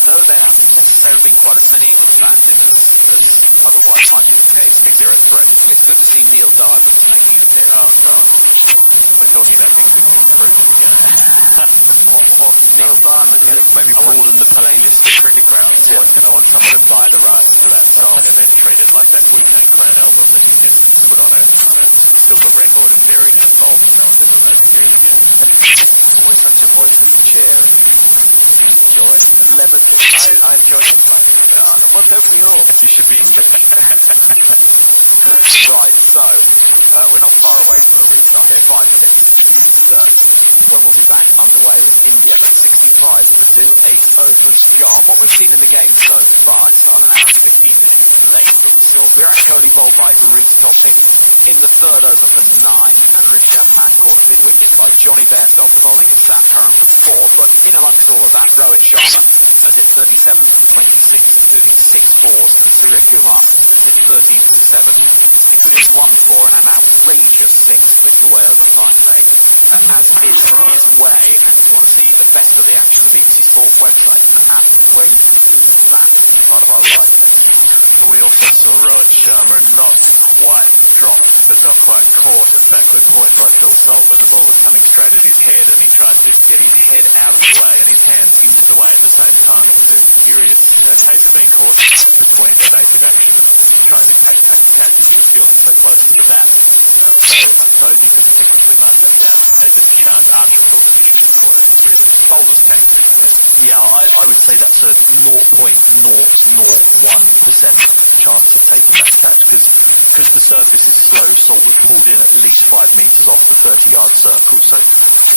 no man head in front of any other man. Otherwise, I could never get it. But in a 16-year dance, you can't do it. Sorry, mate. What ground is it? Maybe Oldham the Palladium cricket ground. Yeah, you know what? I'm going to find it out. Maybe if I send you a few photos, then you'll still get a very Well, don't we all? Right, so, the main part of the video is Sunday fun. When we'll be back underway, it'll be T5 to do a opening start. What we've seen in the game so far now we're actually involved by Willie Hodges in the third over from 9 position, and it looks like Johnny Bearstock is on that 104. But in amongst all of that, Rohit Sharma at the 37.6 position, 56 balls cleared with us, 13 for 7. Only one for him, swing and miss, but really well done. And hit well into the centre of the ball breaking mat. Won't use that by right line. Boy opted for Rohit Sharma, not quite strong enough. It looks like poor defensive ball breaking told him, well, go with his head, and he decided to take his head out as well, and continue to play at the same time. Really a favourite for when he has trouble. He doesn't usually operate like that. So yeah, I would say that's a 0.001% defence that just the surface is closed, but we pulled in at least 5 metres off the 30-yard circle, so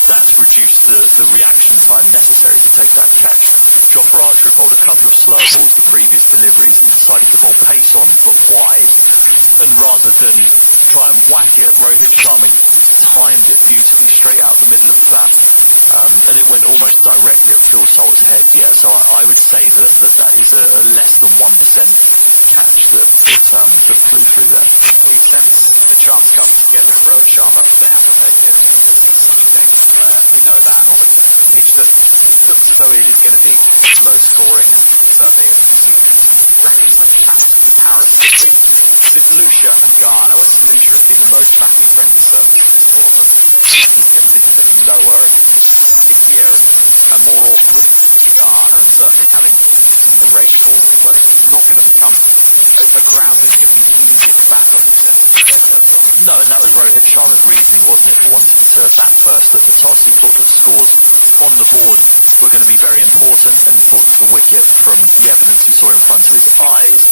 that's due to the reaction time necessary to take that catch. Josh Archer bowled a couple of slower balls to previous deliveries, not played the ball pace on but wide, and rather than try and whack it, Rohit Sharma timed it beautifully straight out the middle of the bat. Then it went almost directly at George Holt's head, yeah, so I would say that that is a less than 1% hit. It's pretty clear that Sharma coming to get the third is unexpected, but just so we can just know for it, this is just immediately the most popular lower field, and more often in the races, but not in this country. Let's say ground is the usual no, and that was Rohit Sharma's reason, wasn't it, for wanting to bat first at the start. He thought the score on the board was going to be very important, and he thought with a wicket from 11 to put in front of his eyes,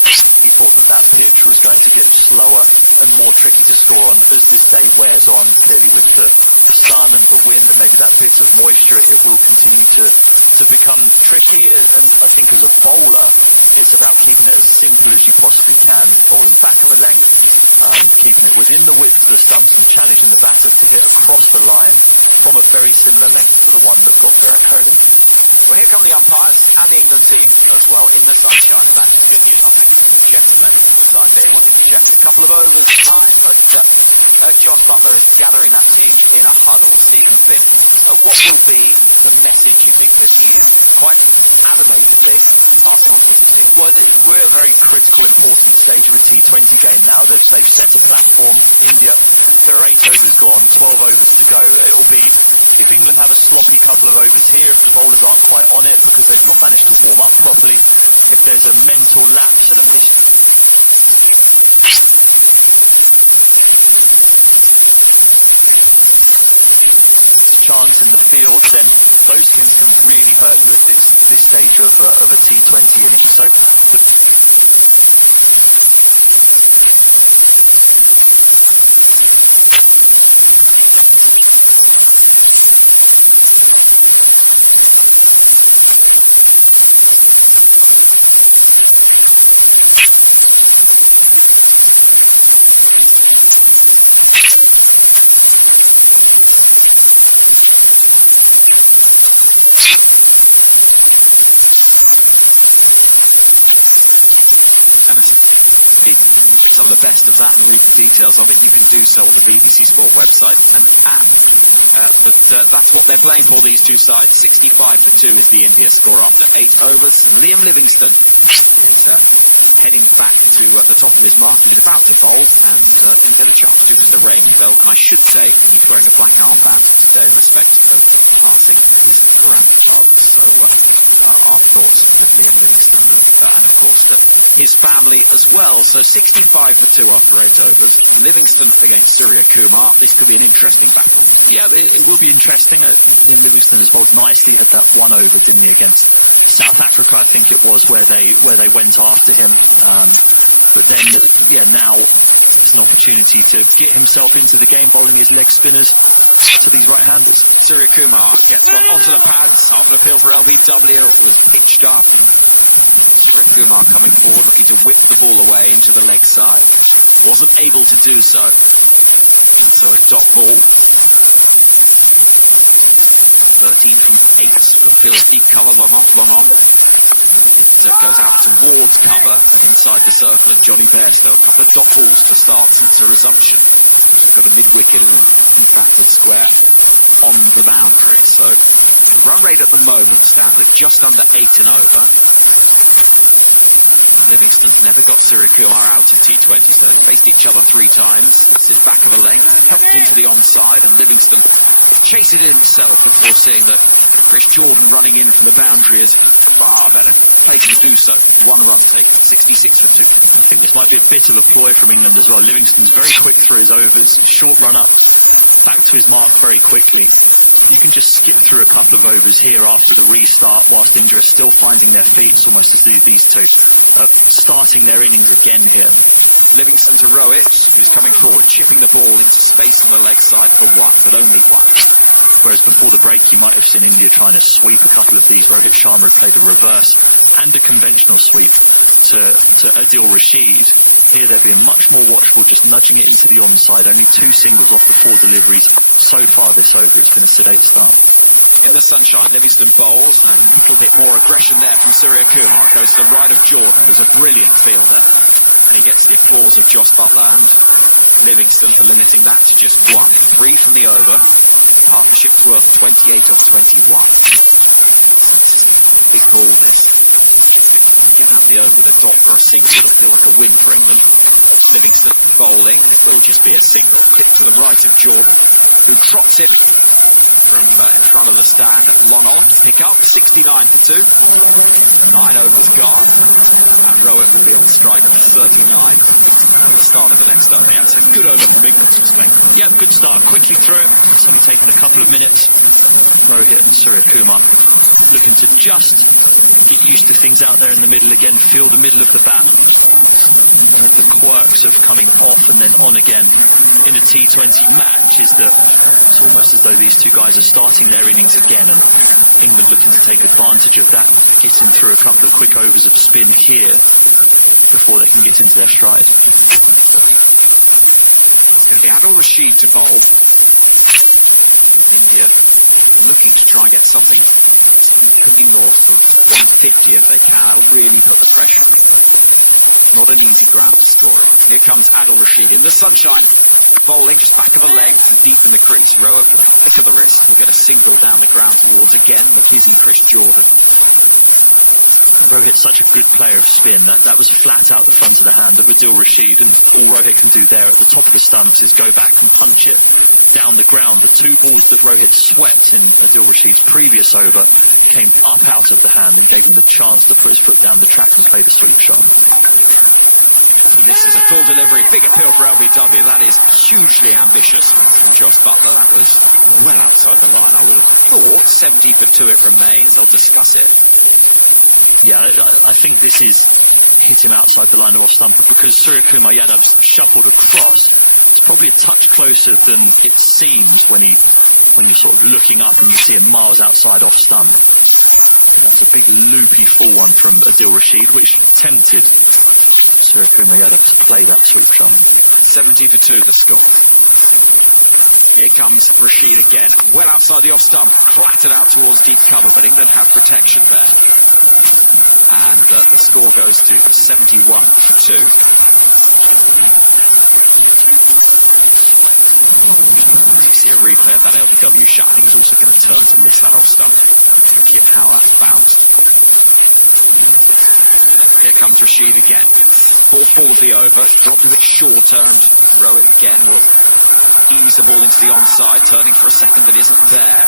he thought that pitch was going to get slower and more tricky to score on. This is so rare as well, I'm sure you look at Sharma in the wind, maybe that pitch was moister, it will continue to become tricky, and I think as a bowler, that's simply because of his hands bowling lateral length, keeping it within the width of the stump and changing the bat width across the line from a very similar length to the one that Rob Fairfield. Well, here come the umpires, and in the green shirt. Well, he comes down to the green. Sunday gets a couple of overs back, but Josh Sharma was gathering that green umpire was speaking to him. What will be the message you can give him? I have a message for him. Well, we're at a very critical, important stage of the T20 game now. We're going to play second platform India. There are 8 overs gone, 12 overs to go. It will be England have a sloppy couple of overs here if the bowlers aren't quite on it because they've not managed to warm up properly. If there's a mental lack of starts in the field, then both innings can really hurt New Zealand. this stage of the T20 and it's so competitive. Some of the best of that minute details on it, you can do so at the BBC Sport website. But that's what they're playing for, these two sides. 65-2 is the India score after 8 overs. Liam Livingstone heading back into the top of his mark. He's out the bowl, and this is a rare result, and I should say, and you can only point out that very respectfully, that Martin Ashley got this job after a couple of years his family as well. So 65-2 after 8 overs. Livingston to make Surya Kumar. This could be an interesting battle. Yeah, it will be interesting. Liam Livingston has bowled nicely with that 1 over dinner against South Africa, I think it was, where they went after him. But then, yeah, now an opportunity to get himself into the game, bowling his leg spinners with his right-handers. Surya Kumar gets onto the pad, up the field for LBW. He's pitched up. Kumar coming forward, looking to whip the ball away into the leg side. Wasn't able to do so. So dot ball. So he needs cover, but not long on. Livingston goes out towards cover inside the circle of Johnny Bair. So a couple of dot balls to start the resumption. So the mid-wicket battle square on the boundary. So run rate at the moment stands at just under 8 an over. Livingston's never got Surya Kumar out in T20s. They've faced each other 3 times. This battle of length popped into the onside, and Livingston chases it himself before seeing that Chris Jordan running in for the boundary and far better safely do so. 1 run for him, 66 runs. I think the budget bit of a ploy from England as well. Livingston's very quick for his overs, short run-ups, back to his mark very quickly. He can just skim through a couple of overs here after the restart whilst India are still finding their feet. It's almost as if these two are starting their innings again here. Livingston to Rohit, who's coming forward, chipping the ball into space on the leg side for 1, but only 1. Whereas before the break we might have seen India trying to sweep a couple of these. Rohit Sharma has played a reverse and a conventional sweep to Adil Rashid. Here they've been much more watchful, just nudging it into the onside. Only 2 singles off the 4 deliveries so far this over. It's been a sedate start. In the sunshine, Livingston bowl, and a little bit more aggression there from Surya Kumar. Goes to the right of Jordan, who's a brilliant fielder. And he gets the applause of Josh Butler and Livingston are limiting that to just 1. 3 from the over. Partnerships were 28 and 20 wide. Big Will easily over the top for a single. It's clear for a win for England. Livingston bowling, and it will just be a single. To the right of Jordan, who trots in from under the stand at 1 on. Pick up 69 for 2. 9 over the clock. And Rohit will be able to try 39. Start for him, certainly. A good over from England's perspective. Yeah, good start. Quickly through it. It'll take him a couple of minutes. Rohit and Surya Kumar looking to just get used to things out there in the middle again, feel the middle of the bat. The quirks of coming off and then on again in a T20 match is that it's almost as though these two guys are starting their innings again, and England looking to take advantage of that, getting through a couple of quick overs of spin here before they can get into their stride. Adil Rashid to bowl. India looking to try and get something much more on a hit here. They've had a really good spell. Not an easy ground to score in. Here comes Adil Rashid in the sunshine, bowling back of the legs and deep in the crease. Rohit will tip of the wrist and get a single down the ground towards again, which isn't Chris Jordan. Rohit's such a good player of spin. That was flat out the front of the hand of Adil Rashid, and all Rohit can do there at the top of the stumps is go back and punch it down the ground. The 2 balls that Rohit swept in Adil Rashid's previous over came up out of the hand and gave him the chance to put his foot down the track and play the sweep shot. This is a full delivery, big appeal for LBW. That is hugely ambitious. Now Josh Butler was well outside the line, I would have thought. 70 for 2 it remains. They'll discuss it Yeah, I think this is hit him outside the line of off stump because Suryakumar Yadav shuffled across. Probably a touch closer than it seemed when you're sort of looking up and you see it miles outside off stump. That's a big loopy full one from Adil Rashid, which tempted Suryakumar Yadav to play that switch on. 70 for 2 the score. Here comes Rashid again. Well outside the off stump. Flattened out towards deep cover, but England have protection there. And the score goes to 71 for 2. See a replay of that LBW shuffle, which is going to turn to miss that off stump. Taking an hour to bounce. Here comes Rashid again. 4-4 the over. What is it shorter? Throw it again. Or ease the ball into the onside. Turning for a second but isn't there.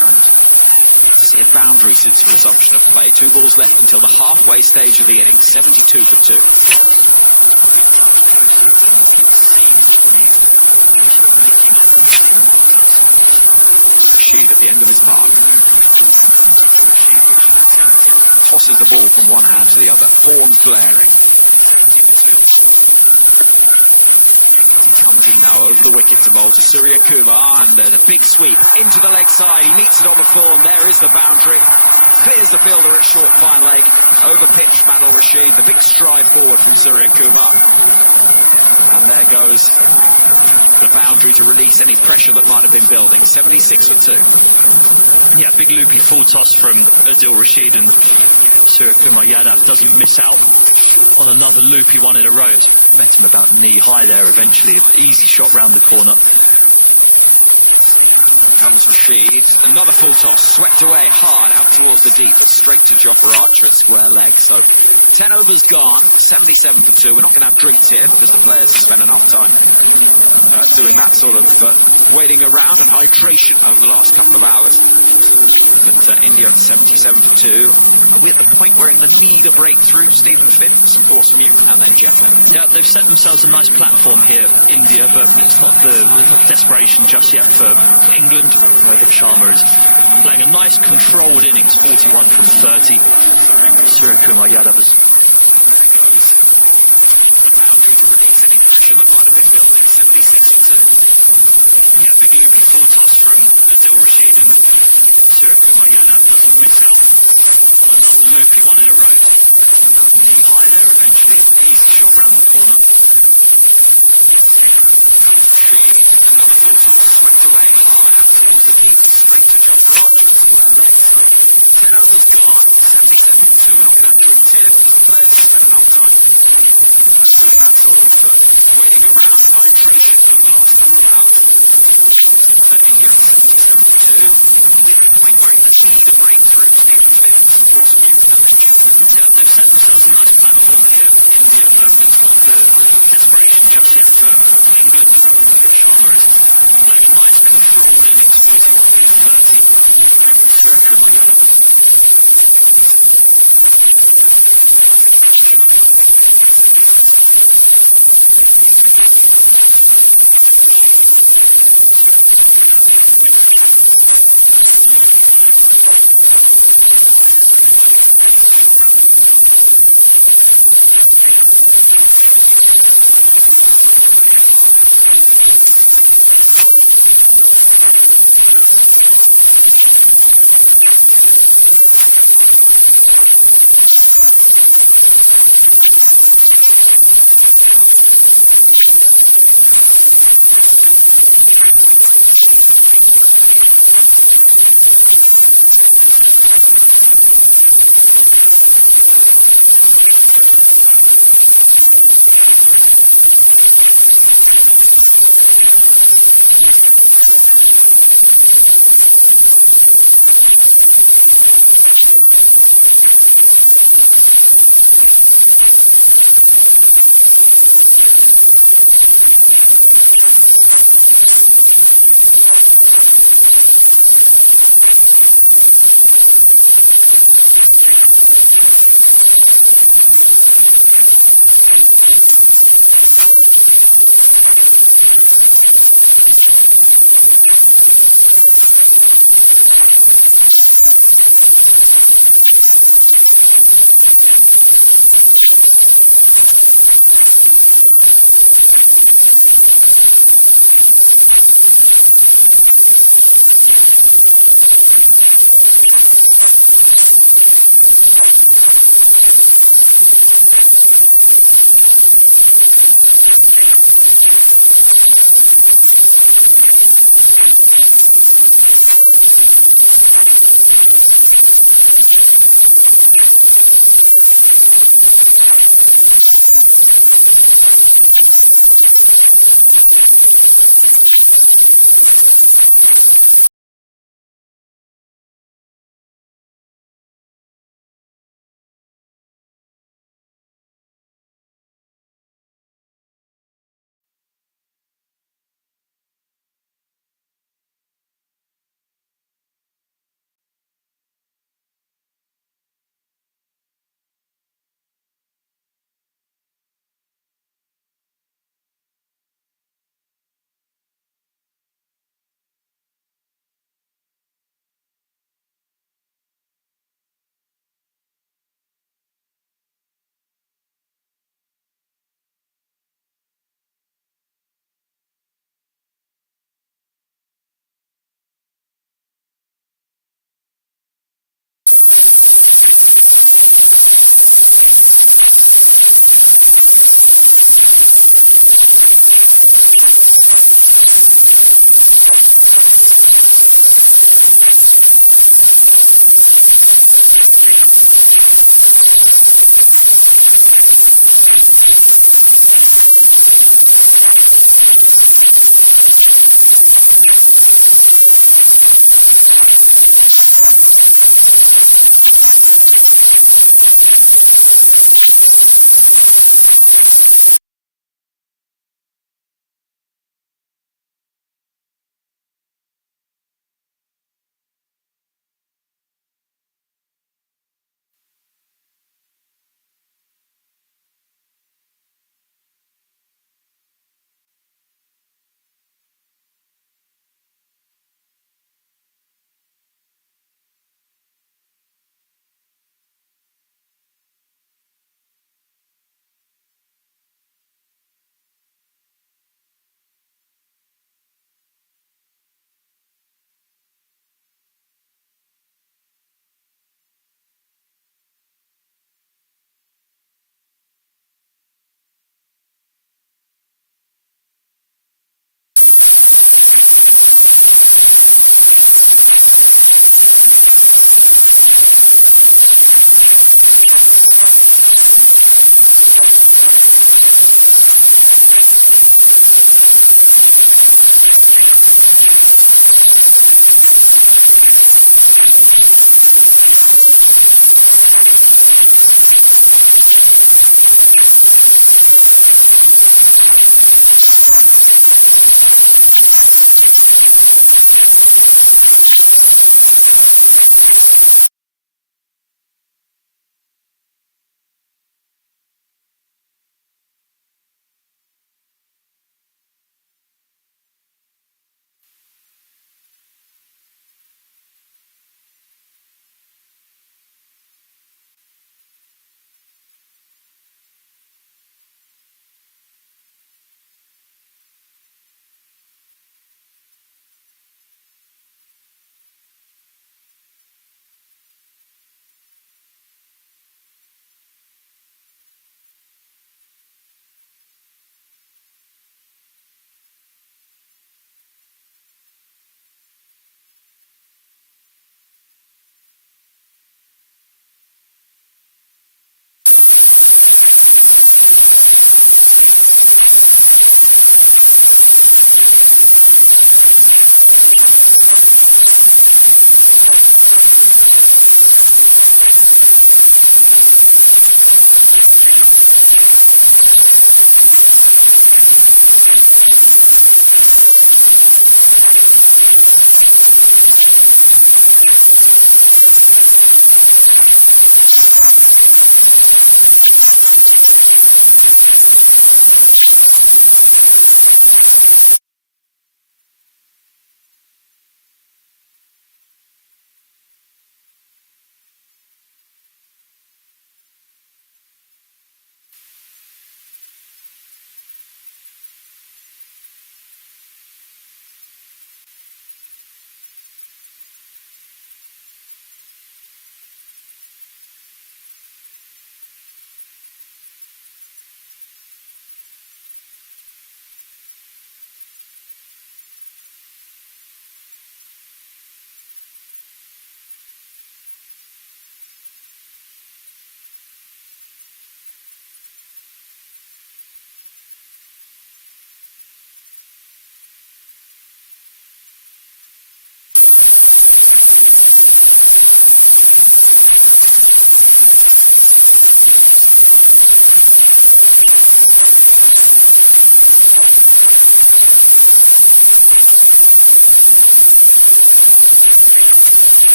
See a boundary suiting this alternate play. 2 balls left until the halfway stage of the inning. 72 for 2. Rashid at the end of his mark. Tosses the ball from one hand to the other. Horn flaring. Moving now over the wicket to bowl for Suryakumar, and the big sweep into the leg side. He meets it on the thorn. There is the boundary. Clears the fielder at short fine leg. Over pitch, Madal Rashid. The big stride forward from Suryakumar. And there goes the boundary to release any pressure that might have been building. 76 for 2. Yeah, big loopy full toss from Adil Rashid, and Suryakumar Yadav doesn't miss out on another loopy one in a row. Met him about knee high there eventually. Easy shot round the corner. Comes Rashid. Another full toss. Swept away hard out towards the deep. Straight to Jofra Archer at square leg. So 10 overs gone. 77 for 2. We're not going to have drinks here because the players have spent enough time doing that sort of waiting around and hydration over the last couple of hours. That India at 77 for 2. Are we at the point where England need a breakthrough? Stephen Finn, some thoughts from you, and then John. Yeah, they've set themselves a nice platform here, India, but it's not the desperation just yet for England. Rohit Sharma is playing a nice controlled innings, 41 from 30. Suryakumar Yadav is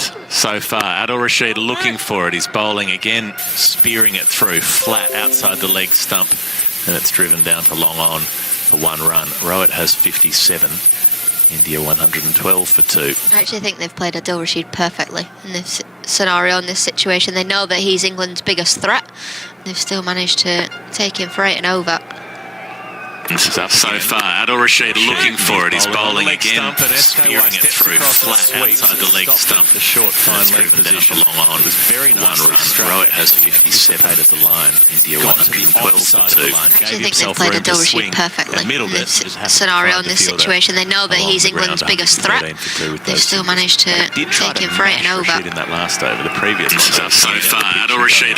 So far, Adil Rashid looking for it. He's bowling again, spearing it through flat outside the leg stump, and it's driven down to long on for 1 run. Rohit has 57. India 112 for 2. I actually think they've played Adil Rashid perfectly in this scenario, in this situation. They know that he's England's biggest threat. They've still managed to take him for 8 and over. So far, Adil Rashid looking for it. He's bowling again, spearing it through flat outside the leg stump. The short, fine leg position. Long on. It was very nice. 1 run. Rohit has 57. The line. India 112 for 2. I actually think they've played Adil Rashid perfectly in this scenario, in this situation. They know that he's England's biggest threat. They've still managed to take him for 8 and over. In that last over, the previous. So far, Adil Rashid